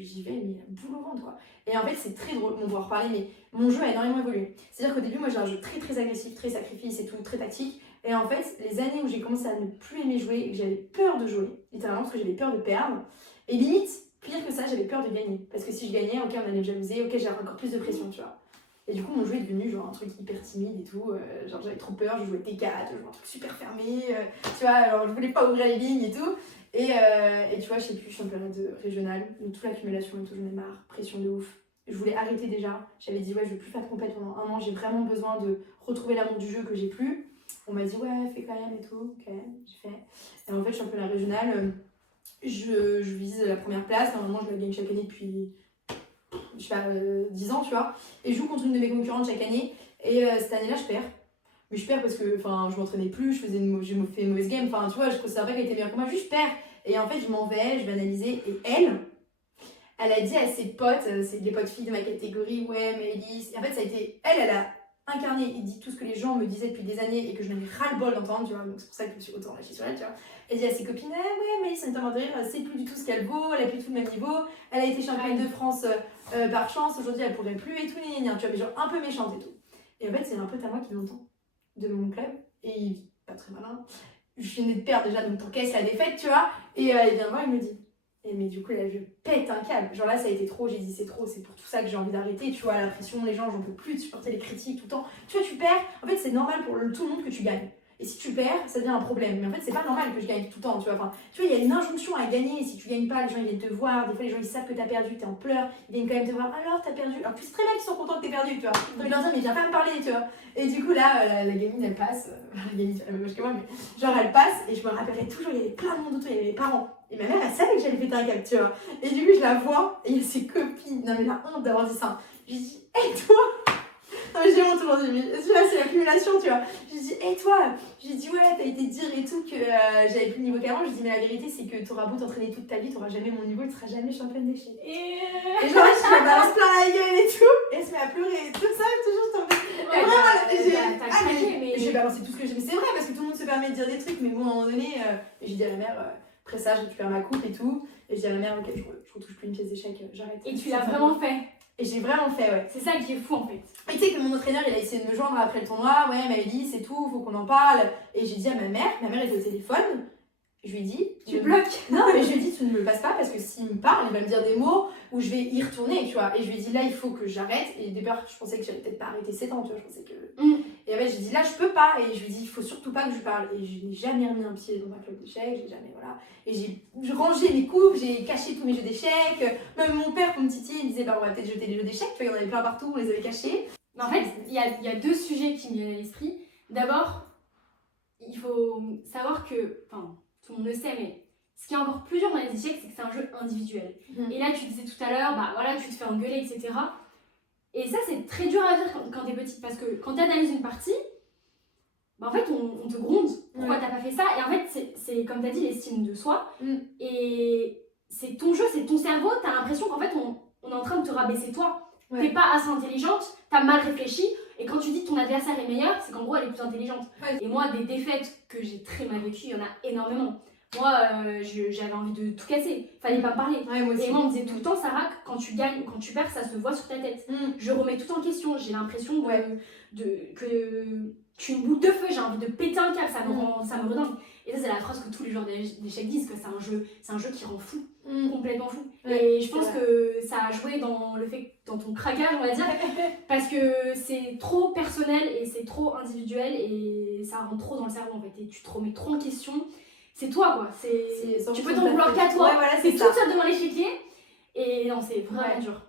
j'y vais, mais boule au ventre, quoi. Et en fait, c'est très drôle, on va en reparler, mais mon jeu a énormément évolué. C'est-à-dire qu'au début, moi, j'ai un jeu très très agressif, très sacrifice et tout, très tactique. Et en fait, les années où j'ai commencé à ne plus aimer jouer et que j'avais peur de jouer, littéralement, parce que j'avais peur de perdre, et limite, pire que ça, j'avais peur de gagner. Parce que si je gagnais, ok, on allait me jalouser, ok, j'avais encore plus de pression, tu vois. Et du coup, mon jeu est devenu genre un truc hyper timide et tout. Genre, j'avais trop peur, je jouais T4, je jouais un truc super fermé. Tu vois, alors je voulais pas ouvrir les lignes et tout. Et tu vois, je sais plus, championnat de régional, donc toute l'accumulation et tout, j'en ai marre, pression de ouf. Je voulais arrêter déjà. J'avais dit, ouais, je veux plus faire de compète pendant un an, j'ai vraiment besoin de retrouver l'amour du jeu que j'ai plus. On m'a dit, ouais, fais quand même et tout. Ok, j'ai fait. Et en fait, championnat régional, je vise la première place. Normalement, je la gagne chaque année depuis. Je sais pas, 10 ans, tu vois, et je joue contre une de mes concurrentes chaque année, et cette année-là, je perds. Mais je perds parce que, je m'entraînais plus, je me fais une mauvaise game, tu vois, je considère pas qu'elle était meilleure que moi, juste je perds. Et en fait, je m'en vais, je vais analyser, et elle a dit à ses potes, c'est les potes filles de ma catégorie, ouais, mais Elise, et en fait, ça a été, elle a incarné et dit tout ce que les gens me disaient depuis des années et que je n'avais ras-le-bol d'entendre, tu vois, donc c'est pour ça que je me suis autant lâchée sur elle, tu vois. Elle dit à ses copines, ouais, mais c'est une de rire, c'est plus du tout ce qu'elle vaut, elle a plus du tout le même niveau, elle a été championne de France par chance, aujourd'hui elle pourrait plus et tout, tu vois, mais genre un peu méchante et tout. Et en fait, c'est un pote à moi qui m'entend de mon club, et il dit, pas très malin, je venais de perdre déjà, donc t'encaisses la défaite, tu vois, et il vient voir, il me dit, mais du coup là je pète un câble, genre là ça a été trop, j'ai dit c'est trop, c'est pour tout ça que j'ai envie d'arrêter, tu vois, la pression, les gens, j'en peux plus de supporter les critiques tout le temps, tu vois, tu perds, en fait c'est normal pour tout le monde que tu gagnes, Et si tu perds, ça devient un problème. Mais en fait, c'est pas normal que je gagne tout le temps, tu vois. Enfin, tu vois, il y a une injonction à gagner. Si tu gagnes pas, les gens ils viennent te voir. Des fois, les gens ils savent que t'as perdu, t'es en pleurs. Ils viennent quand même te voir. Alors, t'as perdu. Alors, tu sais très bien qu'ils sont contents que t'aies perdu, tu vois. T'as envie de leur dire, mais viens pas me parler, tu vois. Et du coup, là, la gamine, elle passe. La gamine, elle est moche que moi, mais genre, elle passe. Et je me rappellerai toujours, il y avait plein de monde autour, il y avait mes parents. Et ma mère, elle savait que j'allais péter un câble, tu vois. Et du coup, je la vois. Et il y a ses copines. Non, mais la honte d'avoir dit ça. Je lui dis, hé, toi! Non mais j'ai honte aujourd'hui, celui-là c'est l'accumulation, tu vois. Je lui dis, hé toi, je lui dis, ouais, t'as été dire et tout que j'avais plus le niveau qu'avant. Je lui dis, mais la vérité c'est que t'auras beau t'entraîner toute ta vie, t'auras jamais mon niveau, tu seras jamais championne d'échecs. Et genre, je me balance plein la gueule et tout, et elle se met à pleurer. Tout ça, toujours je t'en fais. Ouais, t'as craqué, mais. J'ai balancé tout ce que j'ai. Mais c'est vrai, parce que tout le monde se permet de dire des trucs, mais moi à un moment donné, et j'ai dit à la mère, après ça, je récupère ma coupe et tout. Et j'ai dit à la mère, ok, je retouche plus une pièce d'échecs, j'arrête. Et tu l'as vraiment fait. Et j'ai vraiment fait, ouais. C'est ça qui est fou en fait. Et tu sais que mon entraîneur, il a essayé de me joindre après le tournoi. Ouais, Maëlys, c'est tout, faut qu'on en parle. Et j'ai dit à ma mère était au téléphone. Je lui ai dit. Tu bloques. Non, mais je lui ai dit, tu ne me le passes pas parce que s'il me parle, il va me dire des mots où je vais y retourner, tu vois. Et je lui ai dit, là, il faut que j'arrête. Et au départ, je pensais que j'allais peut-être pas arrêter 7 ans, tu vois. Je pensais que. Et ouais, j'ai dit, là, je peux pas. Et je lui ai dit, il faut surtout pas que je parle. Et je n'ai jamais remis un pied dans un club d'échecs, j'ai jamais, voilà. Et j'ai rangé mes coupes, j'ai caché tous mes jeux d'échecs. Même mon père, mon petit, il disait, bah, on va peut-être jeter les jeux d'échecs, tu vois, il y en avait plein partout, on les avait cachés. Mais en fait, il y a deux sujets qui me viennent à l'esprit. D'abord, il faut savoir que, enfin, tout le monde le sait, mais ce qui est encore plus dur dans les échecs, c'est que c'est un jeu individuel. Et là, tu disais tout à l'heure, bah voilà, tu te fais engueuler, etc. Et ça, c'est très dur à dire quand t'es petite, parce que quand t'analyses une partie, bah en fait, on te gronde. Pourquoi t'as pas fait ça? Et en fait, c'est comme t'as dit, l'estime de soi. Et c'est ton jeu, c'est ton cerveau. T'as l'impression qu'en fait, on est en train de te rabaisser toi. T'es pas assez intelligente, t'as mal réfléchi. Et quand tu dis que ton adversaire est meilleur, c'est qu'en gros, elle est plus intelligente. Et moi, des défaites que j'ai très mal vécues, il y en a énormément. Moi, j'avais envie de tout casser. Fallait pas me parler. Et moi, on me disait tout le temps, Sarah, quand tu gagnes ou quand tu perds, ça se voit sur ta tête. Je remets tout en question. J'ai l'impression que je suis une boule de feu. J'ai envie de péter un câble. Ça me redingue. Et ça, c'est la phrase que tous les joueurs d'échecs disent, que c'est un jeu qui rend fou. Complètement fou. Et je pense que ça a joué dans le fait, dans ton craquage, on va dire, parce que c'est trop personnel et c'est trop individuel et ça rentre trop dans le cerveau en fait. Et tu te remets trop en question. C'est toi quoi. Tu peux t'en vouloir qu'à toi. C'est toute seule devant l'échiquier. Et non, c'est vraiment dur.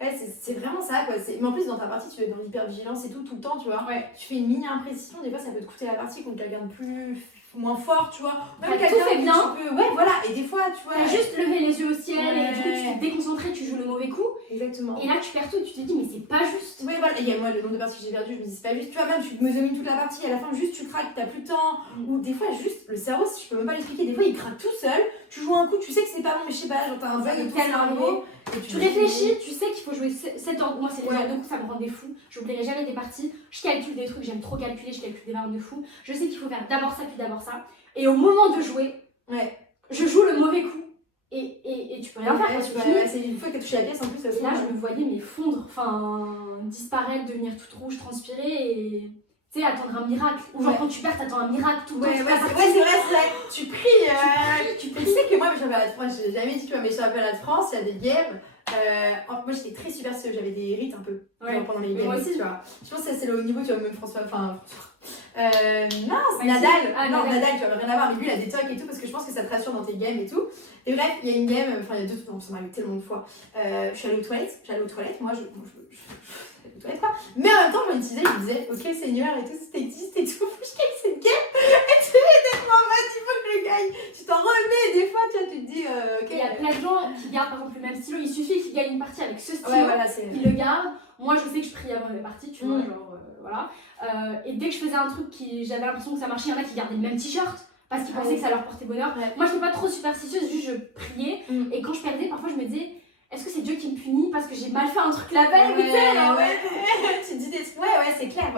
Ouais, c'est vraiment ça quoi. Mais en plus, dans ta partie, tu vas être dans l'hypervigilance et tout le temps, tu vois. Tu fais une mini imprécision, des fois ça peut te coûter la partie contre quelqu'un de moins fort, tu vois. Même tout fait bien. Ouais, voilà. Et des fois, tu vois. T'as juste levé les yeux au ciel et du coup, tu t'es déconcentré, tu joues le mauvais coup. Exactement. Et là, tu perds tout et tu te dis, mais c'est pas juste. Ouais, voilà. Et il y a moi, le nombre de parties que j'ai perdues, je me dis, c'est pas juste. Tu vois, même tu me domines toute la partie, à la fin, juste tu craques, t'as plus de temps. Ou des fois, juste le cerveau, si je peux même pas l'expliquer, des fois, il craque tout seul. Tu joues un coup, tu sais que c'est pas bon, mais je sais pas, genre t'as un bug de ton cerveau. Tu réfléchis, tu sais qu'il faut jouer 7 ordres. Moi, c'est les ordres de coups, ça me rend des fous. J'oublierai jamais des parties. Je calcule des trucs, j'aime trop calculer, je calcule des variantes de fous. Je sais qu'il faut faire d'abord ça, puis d'abord ça. Et au moment de jouer, je joue le mauvais coup. Et tu peux rien faire. C'est une fois que tu touché la pièce en plus. Et là, je me voyais fondre, enfin disparaître, devenir toute rouge, transpirer et. Tu sais, attendre un miracle. Ou genre quand tu perds, t'attends un miracle tout le temps. C'est vrai. Tu pries. Tu sais que moi, je championnat de France, j'ai jamais dit, tu vois, mais championnat de France, il y a des games. Moi, j'étais très superstitieuse, j'avais des rites un peu pendant les games. Moi aussi, tu vois. Je pense que ça, c'est le haut niveau, tu vois, même François. Enfin. Nadal. Nadal, tu vois, rien à voir, mais lui, il a des tocs et tout, parce que je pense que ça te rassure dans tes games et tout. Et bref, il y a une game, enfin, il y a deux, non, ça m'arrive tellement de fois. Je suis allée aux toilettes, moi, je quoi. Mais en même temps, moi, je disais, ok, Seigneur, et tout, ça existe et tout, faut que je gagne cette game. Et tu es tellement en mode, il faut que je le gagne. Tu t'en remets, des fois, tu vois, tu te dis, ok. Il y a plein de gens qui gardent par exemple le même stylo, il suffit qu'ils gagnent une partie avec ce stylo, ils le gardent. Moi, je sais que je prie avant les parties, tu vois, genre, voilà. Et dès que je faisais un truc j'avais l'impression que ça marchait, il y en a qui gardaient le même t-shirt. Parce qu'ils pensaient que ça leur portait bonheur. Moi, je n'étais pas trop superstitieuse, juste je priais. Et quand je perdais, parfois je me disais, est-ce que c'est Dieu qui me punit parce que j'ai mal fait un truc la veille? Tu te dis des trucs. Ouais, c'est clair,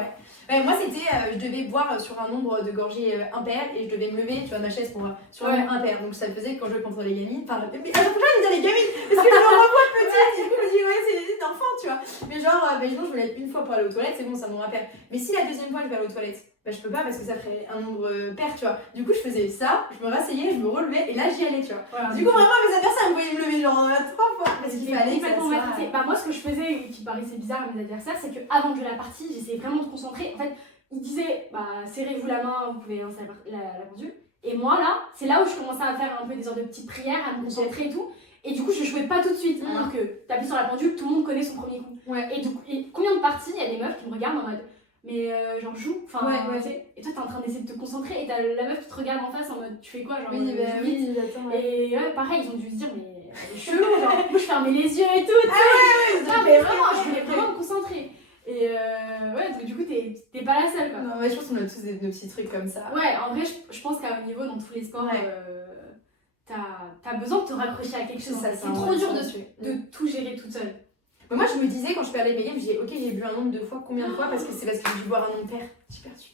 moi, c'était, je devais boire sur un nombre de gorgées impair et je devais me lever, tu vois, ma chaise pour sur un nombre impair. Donc ça faisait quand je jouais contre les gamines. Enfin, mais à la prochaine, je disais les gamines parce que je me revois petite. Du coup, je me dis, c'est des enfants, tu vois. Mais genre, je voulais être une fois pour aller aux toilettes, c'est bon, c'est un nombre impair. Mais si la deuxième fois, je vais aller aux toilettes, je peux pas parce que ça ferait un nombre pair, tu vois. Du coup, je faisais ça, je me rasseyais, je me relevais et là, j'y allais, tu vois. Du coup, vraiment, mes adversaires me voyaient me lever genre 3 fois parce qu'il fallait que ça soit... Moi, ce que je faisais qui paraissait bizarre à mes adversaires, c'est qu'avant de jouer la partie, j'essayais vraiment de me concentrer. En fait, il disait serrez-vous la main, vous pouvez lancer la pendule. Et moi là, c'est là où je commençais à faire un peu des sortes de petites prières, à me concentrer et tout. Et du coup, je jouais pas tout de suite. Alors que t'appuies sur la pendule, tout le monde connaît son premier coup. Ouais. Et combien de parties, il y a des meufs qui me regardent en mode mais genre joue, enfin et toi t'es en train d'essayer de te concentrer et t'as la meuf qui te regarde en face en mode tu fais quoi genre j'attends. Et ouais, pareil, ils ont dû se dire mais elle est chelou, genre moi je fermais les yeux et tout. Mais vraiment, je voulais vraiment me concentrer. Et ouais, donc du coup t'es pas la seule quoi. Non, mais je pense qu'on a tous nos petits trucs comme ça. Ouais, en vrai je pense qu'à haut niveau dans tous les sports t'as besoin de te raccrocher à quelque chose. C'est trop dur de tout gérer toute seule. Mais moi je me disais quand je perdais mes games, je disais ok j'ai bu un nombre de fois, combien de fois, parce que c'est parce que j'ai dû boire un nombre pair, j'ai perdu.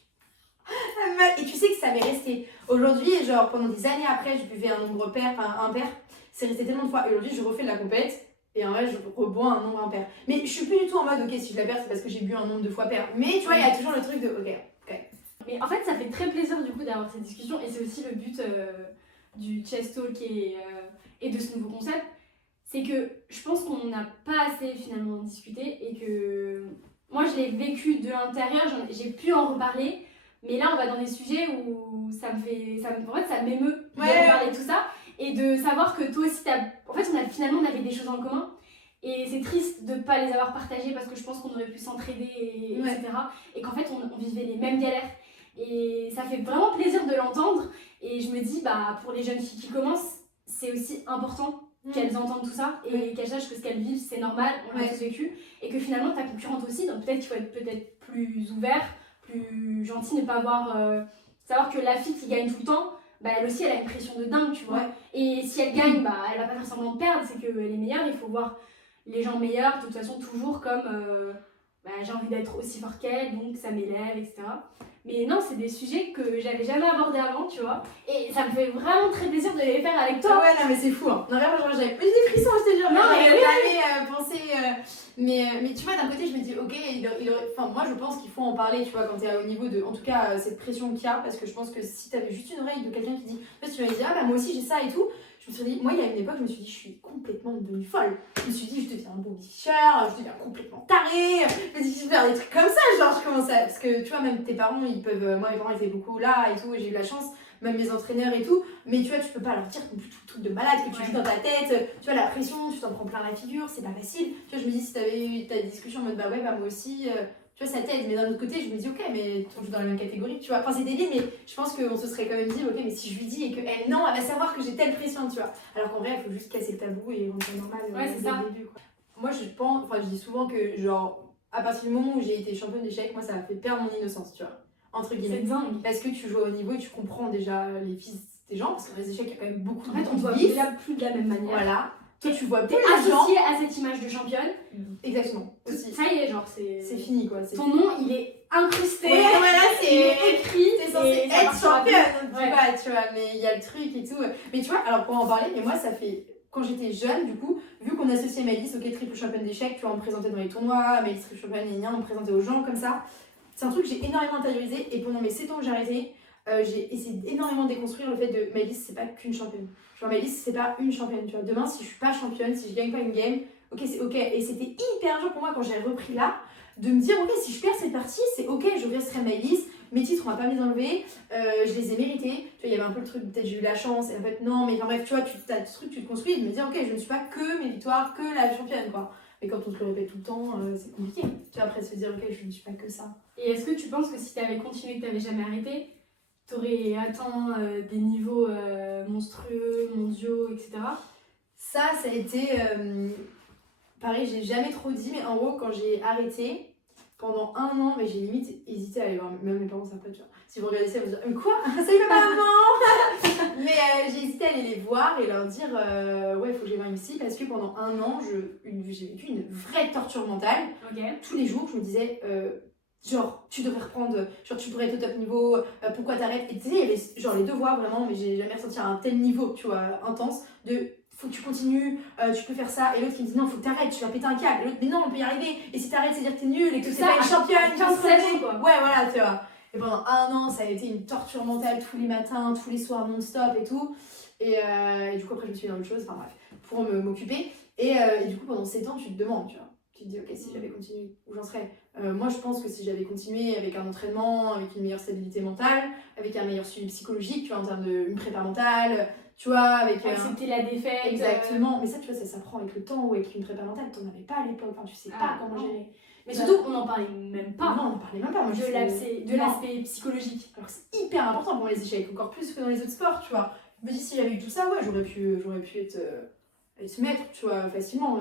Et tu sais que ça m'est resté. Aujourd'hui, genre pendant des années après, je buvais un nombre pair, enfin un pair, c'est resté tellement de fois. Et aujourd'hui je refais de la compète et en vrai je rebois un nombre impair. Mais je suis plus du tout en mode ok si je la perds c'est parce que j'ai bu un nombre de fois pair. Mais tu vois, il y a toujours le truc de ok. Mais en fait ça fait très plaisir du coup d'avoir cette discussion et c'est aussi le but du chess talk et de ce nouveau concept. C'est que je pense qu'on n'a pas assez finalement discuté et que moi je l'ai vécu de l'intérieur, j'ai pu en reparler, mais là on va dans des sujets où ça m'émeut de reparler de tout ça et de savoir que toi aussi en fait on avait des choses en commun et c'est triste de ne pas les avoir partagées parce que je pense qu'on aurait pu s'entraider etc. Et qu'en fait on vivait les mêmes galères et ça fait vraiment plaisir de l'entendre et je me dis pour les jeunes filles qui commencent c'est aussi important qu'elles entendent tout ça et qu'elles sachent que ce qu'elles vivent c'est normal, on l'a tous vécu et que finalement ta concurrente aussi, donc peut-être qu'il faut être plus ouvert, plus gentil, ne pas avoir savoir que la fille qui gagne tout le temps, elle aussi elle a une pression de dingue tu vois et si elle gagne, elle va pas faire semblant de perdre, c'est qu'elle est meilleure, il faut voir les gens meilleurs de toute façon toujours comme j'ai envie d'être aussi fort qu'elle donc ça m'élève etc. Mais non, c'est des sujets que j'avais jamais abordés avant, tu vois. Et ça me fait vraiment très plaisir de les faire avec toi. Ouais, non, mais c'est fou. Hein. Non, vraiment, genre, j'avais plus des frissons, je te jure. Non, mais j'avais pensé. Mais tu vois, d'un côté, je me dis, ok, moi, je pense qu'il faut en parler, tu vois, quand t'es au niveau de. En tout cas, cette pression qu'il y a. Parce que je pense que si t'avais juste une oreille de quelqu'un qui dit. En fait, tu m'avais dit, moi aussi, j'ai ça et tout. Je me suis dit, moi, il y a une époque, je me suis dit, je suis complètement devenue folle. Je me suis dit, je deviens un bourbicheur, je deviens complètement tarée. Je me suis dit, je vais faire des trucs comme ça, genre, je commence à. Parce que tu vois, même tes parents, ils peuvent. Moi, mes parents étaient beaucoup là et tout, et j'ai eu la chance, même mes entraîneurs et tout. Mais tu vois, tu peux pas leur dire tout le truc de malade que tu vis dans ta tête. Tu vois, la pression, tu t'en prends plein la figure, c'est pas facile. Tu vois, je me dis, si t'avais eu ta discussion en mode, moi aussi. Tu vois, ça t'aide, mais d'un autre côté, je me dis, ok, mais on joue dans la même catégorie, tu vois. Enfin, c'est débile, mais je pense qu'on se serait quand même dit, ok, mais si je lui dis et qu'elle, non, elle va savoir que j'ai telle pression, tu vois. Alors qu'en vrai, il faut juste casser le tabou et rendre ça normal c'est ça. Début, quoi. Moi, je dis souvent que, genre, à partir du moment où j'ai été championne d'échecs, moi, ça m'a fait perdre mon innocence, tu vois. Entre guillemets. C'est dingue. Parce que tu joues au niveau et tu comprends déjà les fils des gens, parce que dans les échecs, il y a quand même beaucoup de. En fait, on voit déjà plus de la même manière. Voilà. Toi, tu vois plus les gens associé à cette image de championne. Exactement. Aussi. Ça y est, genre, c'est fini, quoi. Ton nom, il est incrusté. Ouais, voilà, c'est écrit. T'es censé être championne, tu vois, mais il y a le truc et tout. Mais tu vois, alors pour en parler, mais moi, ça fait. Quand j'étais jeune, du coup, vu qu'on associait Maëlys, ok, triple championne d'échecs, tu vois, on me présentait dans les tournois, Maëlys triple championne, on me présentait aux gens comme ça. C'est un truc que j'ai énormément intériorisé et pendant mes 7 ans que j'ai arrêté, j'ai essayé énormément de déconstruire le fait de Maëlys, c'est pas qu'une championne. Genre, Maëlys, c'est pas une championne, tu vois. Demain, si je suis pas championne, si je gagne pas une game, ok, c'est ok. Et c'était hyper dur pour moi quand j'ai repris là, de me dire, ok, si je perds cette partie, c'est ok, je resterai Maëlys, mes titres, on va pas me les enlever, je les ai mérités. Tu vois, il y avait un peu le truc, peut-être j'ai eu la chance, et en fait, non, mais enfin bref, tu vois, tu as ce truc, tu te construis, de me dire, ok, je ne suis pas que mes victoires, que la championne, quoi. Mais quand on te le répète tout le temps, c'est compliqué. Tu vois, après se dire, ok, je ne suis pas que ça. Et est-ce que tu penses que si tu avais continué, que tu n'avais jamais arrêté, tu aurais atteint des niveaux monstrueux, mondiaux, etc. Ça a été. Pareil, j'ai jamais trop dit, mais en gros, quand j'ai arrêté, pendant 1 an, mais j'ai limite hésité à aller voir. Même mes parents savent pas, tu vois. Si vous regardez ça, ils vont dire, mais quoi? Salut maman. Mais j'ai hésité à aller les voir et leur dire, ouais, il faut que j'aille voir une psy, parce que pendant 1 an, j'ai vécu une vraie torture mentale. Okay. Tous les jours, je me disais. Genre, tu devrais reprendre, genre tu devrais être au top niveau, pourquoi t'arrêtes? Et tu sais, il y avait genre les 2 voix vraiment, mais j'ai jamais ressenti un tel niveau, tu vois, intense, de faut que tu continues, tu peux faire ça, et l'autre qui me dit non, faut que t'arrêtes, tu vas péter un câble, et l'autre, mais non, on peut y arriver, et si t'arrêtes, c'est dire que t'es nul, et que c'est pas une championne, 15-16 ans, quoi. Ouais, voilà, tu vois. Et pendant 1 an, ça a été une torture mentale tous les matins, tous les soirs non-stop et tout, et du coup, après, je me suis mis dans autre chose, enfin bref, pour m'occuper, et du coup, pendant 7 ans, tu te demandes, tu vois. Tu te dis, ok, si j'avais continué, où j'en serais. Moi, je pense que si j'avais continué avec un entraînement, avec une meilleure stabilité mentale, avec un meilleur suivi psychologique, tu vois, en termes d'une prépa mentale, tu vois, avec... accepter la défaite. Exactement. Mais ça, tu vois, ça s'apprend avec le temps ou avec une prépa mentale. T'en avais pas à l'époque, enfin, tu sais pas comment gérer. Mais surtout, on n'en parlait même pas. Non, on n'en parlait même pas. Moi, de l'aspect psychologique. Alors que c'est hyper important pour moi, les échecs, encore plus que dans les autres sports, tu vois. Je me dis, si j'avais eu tout ça, ouais, j'aurais pu être maître, tu vois, facilement.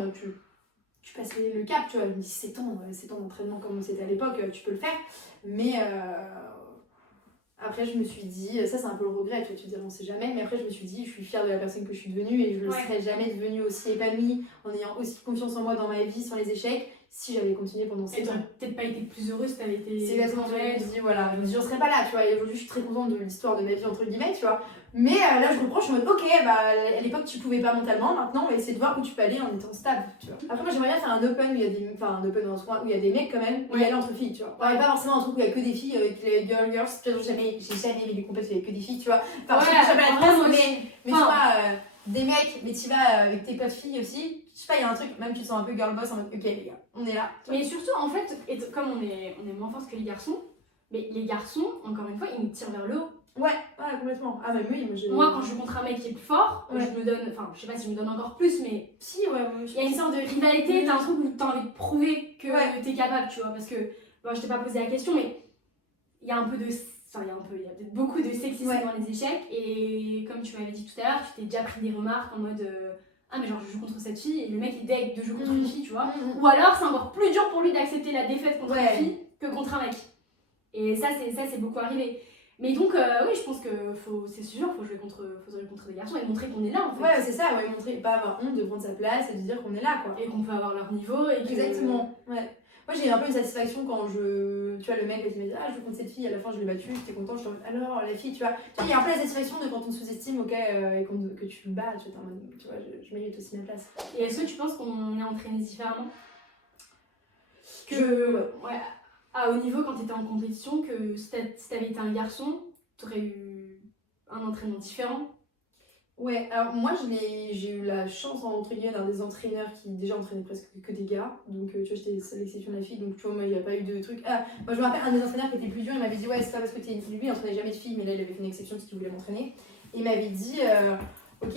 Tu passes le cap, tu vois. Je me dis, 7 ans d'entraînement comme c'était à l'époque, tu peux le faire. Mais après, je me suis dit, ça c'est un peu le regret, tu vas te dire, on sait jamais. Mais après, je me suis dit, je suis fière de la personne que je suis devenue et je ne serais jamais devenue aussi épanouie en ayant aussi confiance en moi dans ma vie sans les échecs si j'avais continué pendant 7 ans. Et peut-être pas été plus heureuse, t'avais été. C'est exactement ce que je me dis, voilà. Je me dis, j'en serais pas là, tu vois. Et aujourd'hui, je suis très contente de l'histoire de ma vie, entre guillemets, tu vois. Mais là, je reprends, je suis en mode, ok, bah à l'époque, tu pouvais pas mentalement, maintenant, on va essayer de voir où tu peux aller en étant stable, tu vois. Après, moi, j'aimerais bien faire un open où il y a des. Enfin, un open dans ce coin où il y a des mecs quand même, où il y a entre filles, tu vois. Ouais, pas forcément un truc où il y a que des filles, avec les girls. J'ai jamais aimé les compétitions où il y avait que des filles, tu vois. Enfin, ouais, jamais la France, mais tu enfin, vois, des mecs, mais tu vas avec tes potes filles aussi. Je sais pas, il y a un truc, même tu te sens un peu girl boss en mode, ok, les gars, on est là. Mais surtout, en fait, comme on est moins forts que les garçons, mais les garçons, encore une fois, ils nous tirent vers le haut. Ouais, complètement. Ah, bah oui, moi quand je rencontre un mec qui est plus fort, je me donne, enfin, je sais pas si je me donne encore plus, mais. Si, ouais, il y a une sorte de rivalité, t'as un truc où t'as envie de prouver que t'es capable, tu vois, parce que, bon, je t'ai pas posé la question, mais il y a un peu de. Enfin, il y a peut-être beaucoup de sexisme dans les échecs, et comme tu m'avais dit tout à l'heure, tu t'es déjà pris des remarques en mode. Ah, mais genre, je joue contre cette fille, et le mec il deg de jouer contre une fille, tu vois. Ou alors, c'est encore plus dur pour lui d'accepter la défaite contre une fille que contre un mec. Et ça, c'est beaucoup arrivé. Mais donc, oui, je pense que c'est sûr, faut jouer contre des garçons et montrer qu'on est là en fait. Ouais, c'est ça, montrer, pas avoir honte de prendre sa place et de dire qu'on est là, quoi. Et qu'on peut avoir leur niveau. Exactement, ouais. Moi, j'ai un peu une satisfaction quand tu vois, le mec qui me dit, ah, je joue contre cette fille, à la fin je l'ai battue, j'étais contente, je suis en mode, alors la fille, tu vois. Il y a un peu la satisfaction de quand on sous-estime, ok, et que tu le bats, tu vois, je mérite aussi ma place. Et est-ce que tu penses qu'on est entraîné différemment à haut niveau quand tu étais en compétition, que si t'avais été un garçon, t'aurais eu un entraînement différent? Ouais, alors moi j'ai eu la chance entre guillemets d'avoir des entraîneurs qui déjà entraînaient presque que des gars, donc tu vois j'étais l'exception de la fille, donc tu vois moi il n'y a pas eu de truc. Ah, moi je me rappelle un des entraîneurs qui était plus dur, il m'avait dit ouais c'est pas parce que t'es une fille, lui il entraînait jamais de filles, mais là il avait fait une exception parce qu'il voulait m'entraîner, et il m'avait dit ok,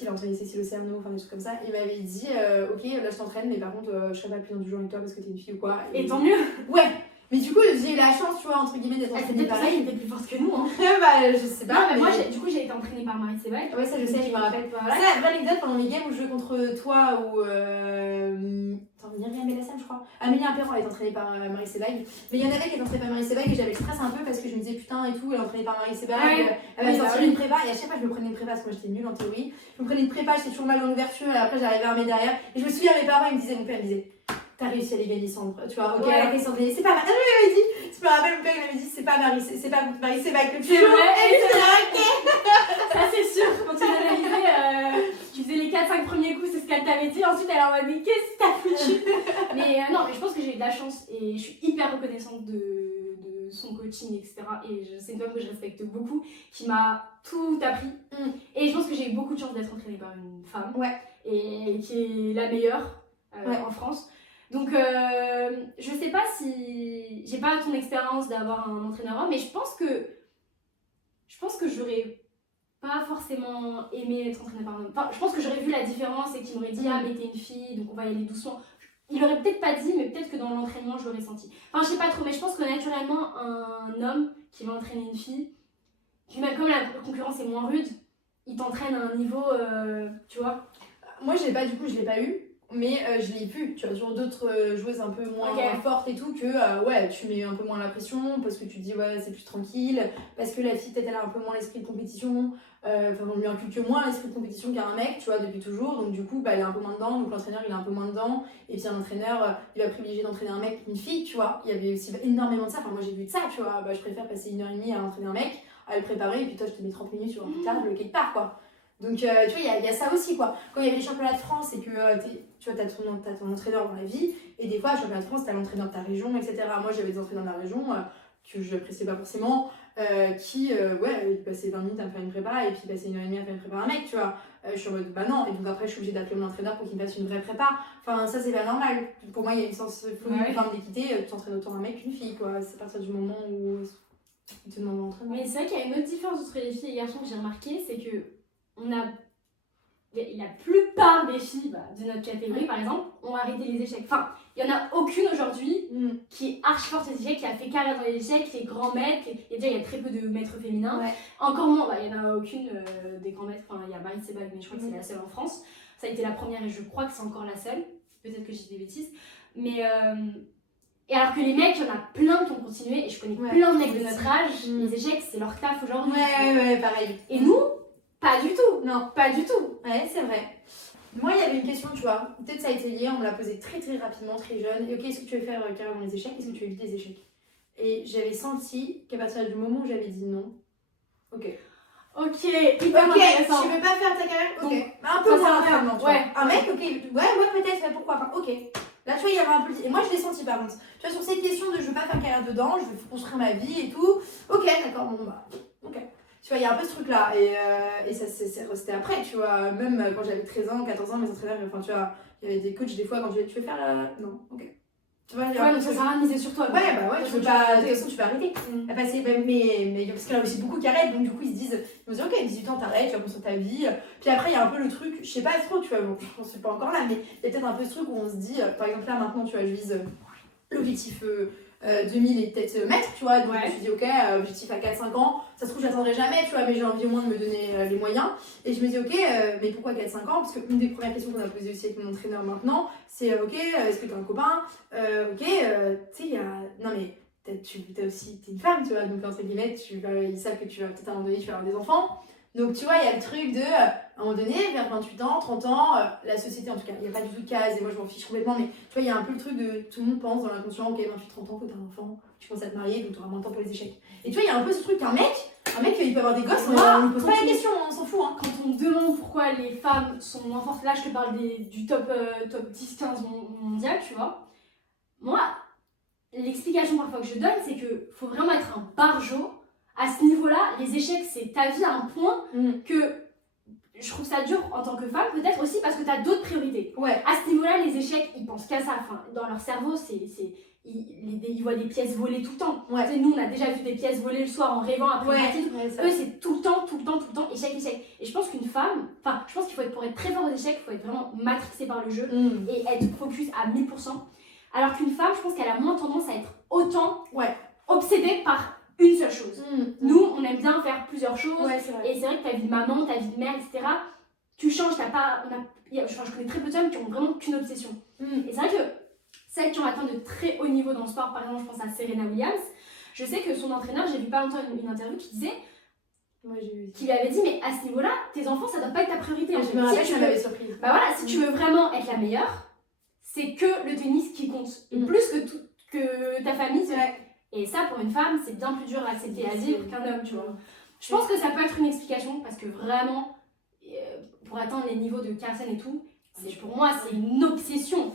il a entraîné Cécile Ocerno, enfin des trucs comme ça, il m'avait dit ok là je t'entraîne mais par contre je serai pas plus dans du genre avec toi parce que t'es une fille ou quoi. Et tant mieux. Ouais. Mais du coup, j'ai eu la chance, tu vois, entre guillemets, d'être entraînée pareil. Elle était plus forte que nous, hein. Bah, je sais pas. Non, mais moi, du coup, j'ai été entraînée par Marie Sébac. Ouais, ça, je sais, je me rappelle pas. C'est la vraie anecdote pendant mes games où je jouais contre toi ou. Attends, Myriam Bellassane, je crois. Amélie Imperron, elle est entraînée par Marie Sébac. Mais il y en avait qui étaient entraînée par Marie Sébac et j'avais le stress un peu parce que je me disais putain et tout, elle est entraînée par Marie Sébac. Elle va sortir une prépa et à chaque fois, je me prenais une prépa parce que moi j'étais nulle en théorie. Je me prenais une prépa, j'étais toujours mal dans l'ouverture et après, j'arrivais à armer derrière. Et je me souviens, mes parents, ils me disaient, mon père, il me disait. T'as réussi à les gagner sans. Tu vois, ok, la question de. C'est pas Marie. Ah, il m'avait dit. Je me rappelle, mon père, il m'avait dit, c'est pas Marie Sébac le plus. C'est vrai, ça c'est sûr. Quand tu l'analysais, tu faisais les 4-5 premiers coups, c'est ce qu'elle t'avait dit. Ensuite, elle est en mode, mais qu'est-ce que t'as foutu? Mais non, mais je pense que j'ai eu de la chance et je suis hyper reconnaissante de son coaching, etc. Et c'est une femme que je respecte beaucoup, qui m'a tout appris. Et je pense que j'ai eu beaucoup de chance d'être entraînée par une femme. Et qui est la meilleure. En France. Donc je sais pas si j'ai pas ton expérience d'avoir un entraîneur homme, mais je pense que j'aurais pas forcément aimé être entraînée par un homme. Enfin, je pense que j'aurais vu la différence et qu'il m'aurait dit ah mais t'es une fille donc on va y aller doucement. Il aurait peut-être pas dit, mais peut-être que dans l'entraînement je l'aurais senti. Enfin je sais pas trop, mais je pense que naturellement un homme qui va entraîner une fille, puis même comme la concurrence est moins rude, il t'entraîne à un niveau tu vois. Moi je l'ai pas eu. Mais je l'ai vu, tu vois, sur d'autres joueuses un peu moins fortes et tout, que ouais, tu mets un peu moins la pression parce que tu te dis ouais, c'est plus tranquille, parce que la fille, peut-être elle a un peu moins l'esprit de compétition, on lui inculque moins l'esprit de compétition qu'à un mec, tu vois, depuis toujours, donc du coup, bah, elle est un peu moins dedans, donc l'entraîneur il est un peu moins dedans, et puis un entraîneur il va privilégier d'entraîner un mec qu'une fille, tu vois, il y avait aussi énormément de ça, enfin moi j'ai vu de ça, tu vois, bah, je préfère passer 1h30 à entraîner un mec, à le préparer, et puis toi je te mets 30 minutes sur un table quelque part, quoi. Donc tu vois, il y a ça aussi quoi. Quand il y avait les championnats de France et que tu vois, t'as ton entraîneur dans la vie, et des fois, championnat de France, t'as l'entraîneur de ta région, etc. Moi j'avais des entraîneurs de la région, que je n'appréciais pas forcément, qui il passait 20 minutes à me faire une prépa et puis il passait 1h30 à faire une prépa à un mec, tu vois. Je suis en mode bah non, et donc après je suis obligée d'appeler mon entraîneur pour qu'il me fasse une vraie prépa. Enfin, ça c'est pas normal. Pour moi, il y a une forme d'équité, tu t'entraînes autant un mec qu'une fille, quoi. C'est à partir du moment où il te demande d'entraînement. Mais c'est vrai qu'il y a une autre différence entre les filles et les garçons que j'ai remarqué, c'est que la plupart des filles de notre catégorie, par exemple, ont arrêté les échecs. Enfin, il n'y en a aucune aujourd'hui qui est archi forte des échecs, qui a fait carrière dans les échecs, qui est grand maître. Il y a très peu de maîtres féminins. Ouais. Encore moins, il n'y en a aucune des grands maîtres. Enfin, il y a Marie Sebag, mais je crois que c'est la seule en France. Ça a été la première et je crois que c'est encore la seule. Peut-être que j'ai des bêtises. Mais... Et alors que les mecs, il y en a plein qui ont continué. Et je connais plein de mecs de notre âge. Les échecs, c'est leur taf aujourd'hui. Ouais, pareil. Et nous, pas du tout. Non, pas du tout. Ouais, c'est vrai. Moi, il y avait une question, tu vois, peut-être ça a été lié, on me l'a posé très rapidement, très jeune. Et ok, est-ce que tu veux faire carrière dans les échecs? Est-ce que tu veux éviter les échecs? Et j'avais senti qu'à partir du moment où j'avais dit non, ok, hyper intéressant. Tu veux pas faire ta carrière? Ok. Donc, un peu moins d'entraînement, tu vois. Un ouais. mec, ok, ouais, peut-être, mais pourquoi pas, ok. Là, tu vois, il y avait un peu... Et moi, je l'ai senti, par contre. Tu vois, sur cette question de je veux pas faire carrière dedans, je veux construire ma vie et tout, ok, d'accord, bon, bah, ok. Tu vois, il y a un peu ce truc-là. Et ça, c'est resté après, tu vois. Même quand j'avais 13 ans, 14 ans, mes entraîneurs, enfin, tu vois, il y avait des coachs, des fois, quand tu veux faire la... Non, ok. Tu vois, donc ça sert à rien de miser sur toi. Ouais, tu peux pas... De toute façon, tu peux arrêter. Mais parce qu'il y en a aussi beaucoup qui arrêtent, donc du coup, ils se disent, ok, 18 ans, t'arrêtes, tu vas construire ta vie. Puis après, il y a un peu le truc, je sais pas trop, tu vois, bon, je pense que c'est pas encore là, mais il y a peut-être un peu ce truc où on se dit, par exemple, là, maintenant, tu vois, je vise l'objectif 2000 et peut-être mètres, tu vois, donc je me suis dit, ok, objectif à 4-5 ans, ça se trouve, j'atteindrai jamais, tu vois, mais j'ai envie au moins de me donner les moyens. Et je me dis, ok, mais pourquoi 4-5 ans? Parce qu'une des premières questions qu'on a posées aussi avec mon entraîneur maintenant, c'est, ok, est-ce que t'as un copain? Ok, tu sais, il y a... Non, mais t'as aussi, t'es une femme, tu vois, donc entre guillemets, ils savent que tu vas peut-être à un moment donné, tu vas avoir des enfants. Donc, tu vois, il y a le truc de, à un moment donné, vers 28 ans, 30 ans, la société, en tout cas, il n'y a pas du tout de case, et moi, je m'en fiche complètement, mais tu vois, il y a un peu le truc de, tout le monde pense dans l'inconscient, ok, 28-30 ans, faut que t'aies un enfant, tu commences à te marier, donc tu auras moins de temps pour les échecs. Et tu vois, il y a un peu ce truc qu'un mec, il peut avoir des gosses, on ne pose pas la question, on s'en fout. Hein. Quand on me demande pourquoi les femmes sont moins fortes, là, je te parle du top 10-15 mondial, tu vois, moi, l'explication parfois que je donne, c'est que faut vraiment être un barjot. À ce niveau-là, les échecs, c'est ta vie à un point que je trouve ça dur en tant que femme, peut-être aussi parce que tu as d'autres priorités. Ouais. À ce niveau-là, les échecs, ils pensent qu'à ça. Enfin, dans leur cerveau, ils voient des pièces volées tout le temps. Ouais. Nous, on a déjà vu des pièces volées le soir en rêvant après une partie. Eux, c'est tout le temps, échec. Et je pense qu'une femme, je pense qu'il faut pour être très fort aux échecs, il faut être vraiment matrixé par le jeu et être focus à 1000%. Alors qu'une femme, je pense qu'elle a moins tendance à être autant obsédée par une seule chose. Nous, on aime bien faire plusieurs choses. Ouais, et c'est vrai que ta vie de maman, ta vie de mère, etc., tu changes, je connais très peu de femmes qui ont vraiment qu'une obsession. Et c'est vrai que celles qui ont atteint de très haut niveau dans le sport, par exemple, je pense à Serena Williams, je sais que son entraîneur, j'ai vu pas longtemps une interview qui disait, qui lui avait dit, mais à ce niveau-là, tes enfants, ça doit pas être ta priorité. Je me rappelle, ça m'avait surprise. Si tu veux vraiment être la meilleure, c'est que le tennis qui compte. Et plus que ta famille, et ça, pour une femme, c'est bien plus dur à accepter et à vivre qu'un homme, tu vois. Je pense que ça peut être une explication, parce que vraiment, pour atteindre les niveaux de Carlsen et tout, pour moi, c'est une obsession.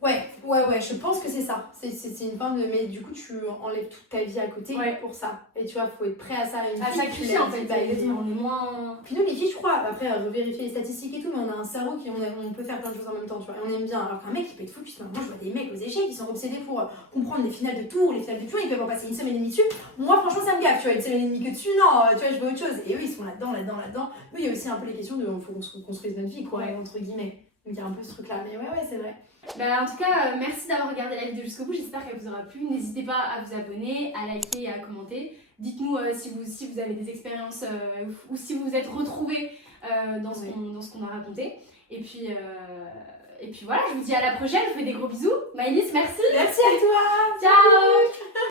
Ouais, je pense que c'est ça. C'est une forme de... Mais du coup, tu enlèves toute ta vie à côté pour ça. Et tu vois, faut être prêt à ça. À sacrifier, en fait. On est moins... Puis nous, les filles, je crois, après, revérifier les statistiques et tout, mais on a un cerveau on peut faire plein de choses en même temps, tu vois. Et on aime bien. Alors qu'un mec, il peut être focus. Moi, je vois des mecs aux échecs qui sont obsédés pour comprendre les finales de tour, les finales de tour. Ils peuvent en passer une semaine et demie dessus. Moi, franchement, ça me gaffe, tu vois. Une semaine et demie que dessus, non, tu vois, je veux autre chose. Et eux, ils sont là-dedans. Nous, il y a aussi un peu les questions de... Faut qu'on se construise notre vie, quoi, entre guillemets. Donc, il y a un peu ce truc-là. Mais ouais, c'est vrai. En tout cas, merci d'avoir regardé la vidéo jusqu'au bout, j'espère qu'elle vous aura plu. N'hésitez pas à vous abonner, à liker et à commenter. Dites-nous si vous avez des expériences ou si vous vous êtes retrouvés dans ce qu'on a raconté. Et puis voilà, je vous dis à la prochaine, je vous fais des gros bisous. Maëlys, merci. Merci à toi. Ciao.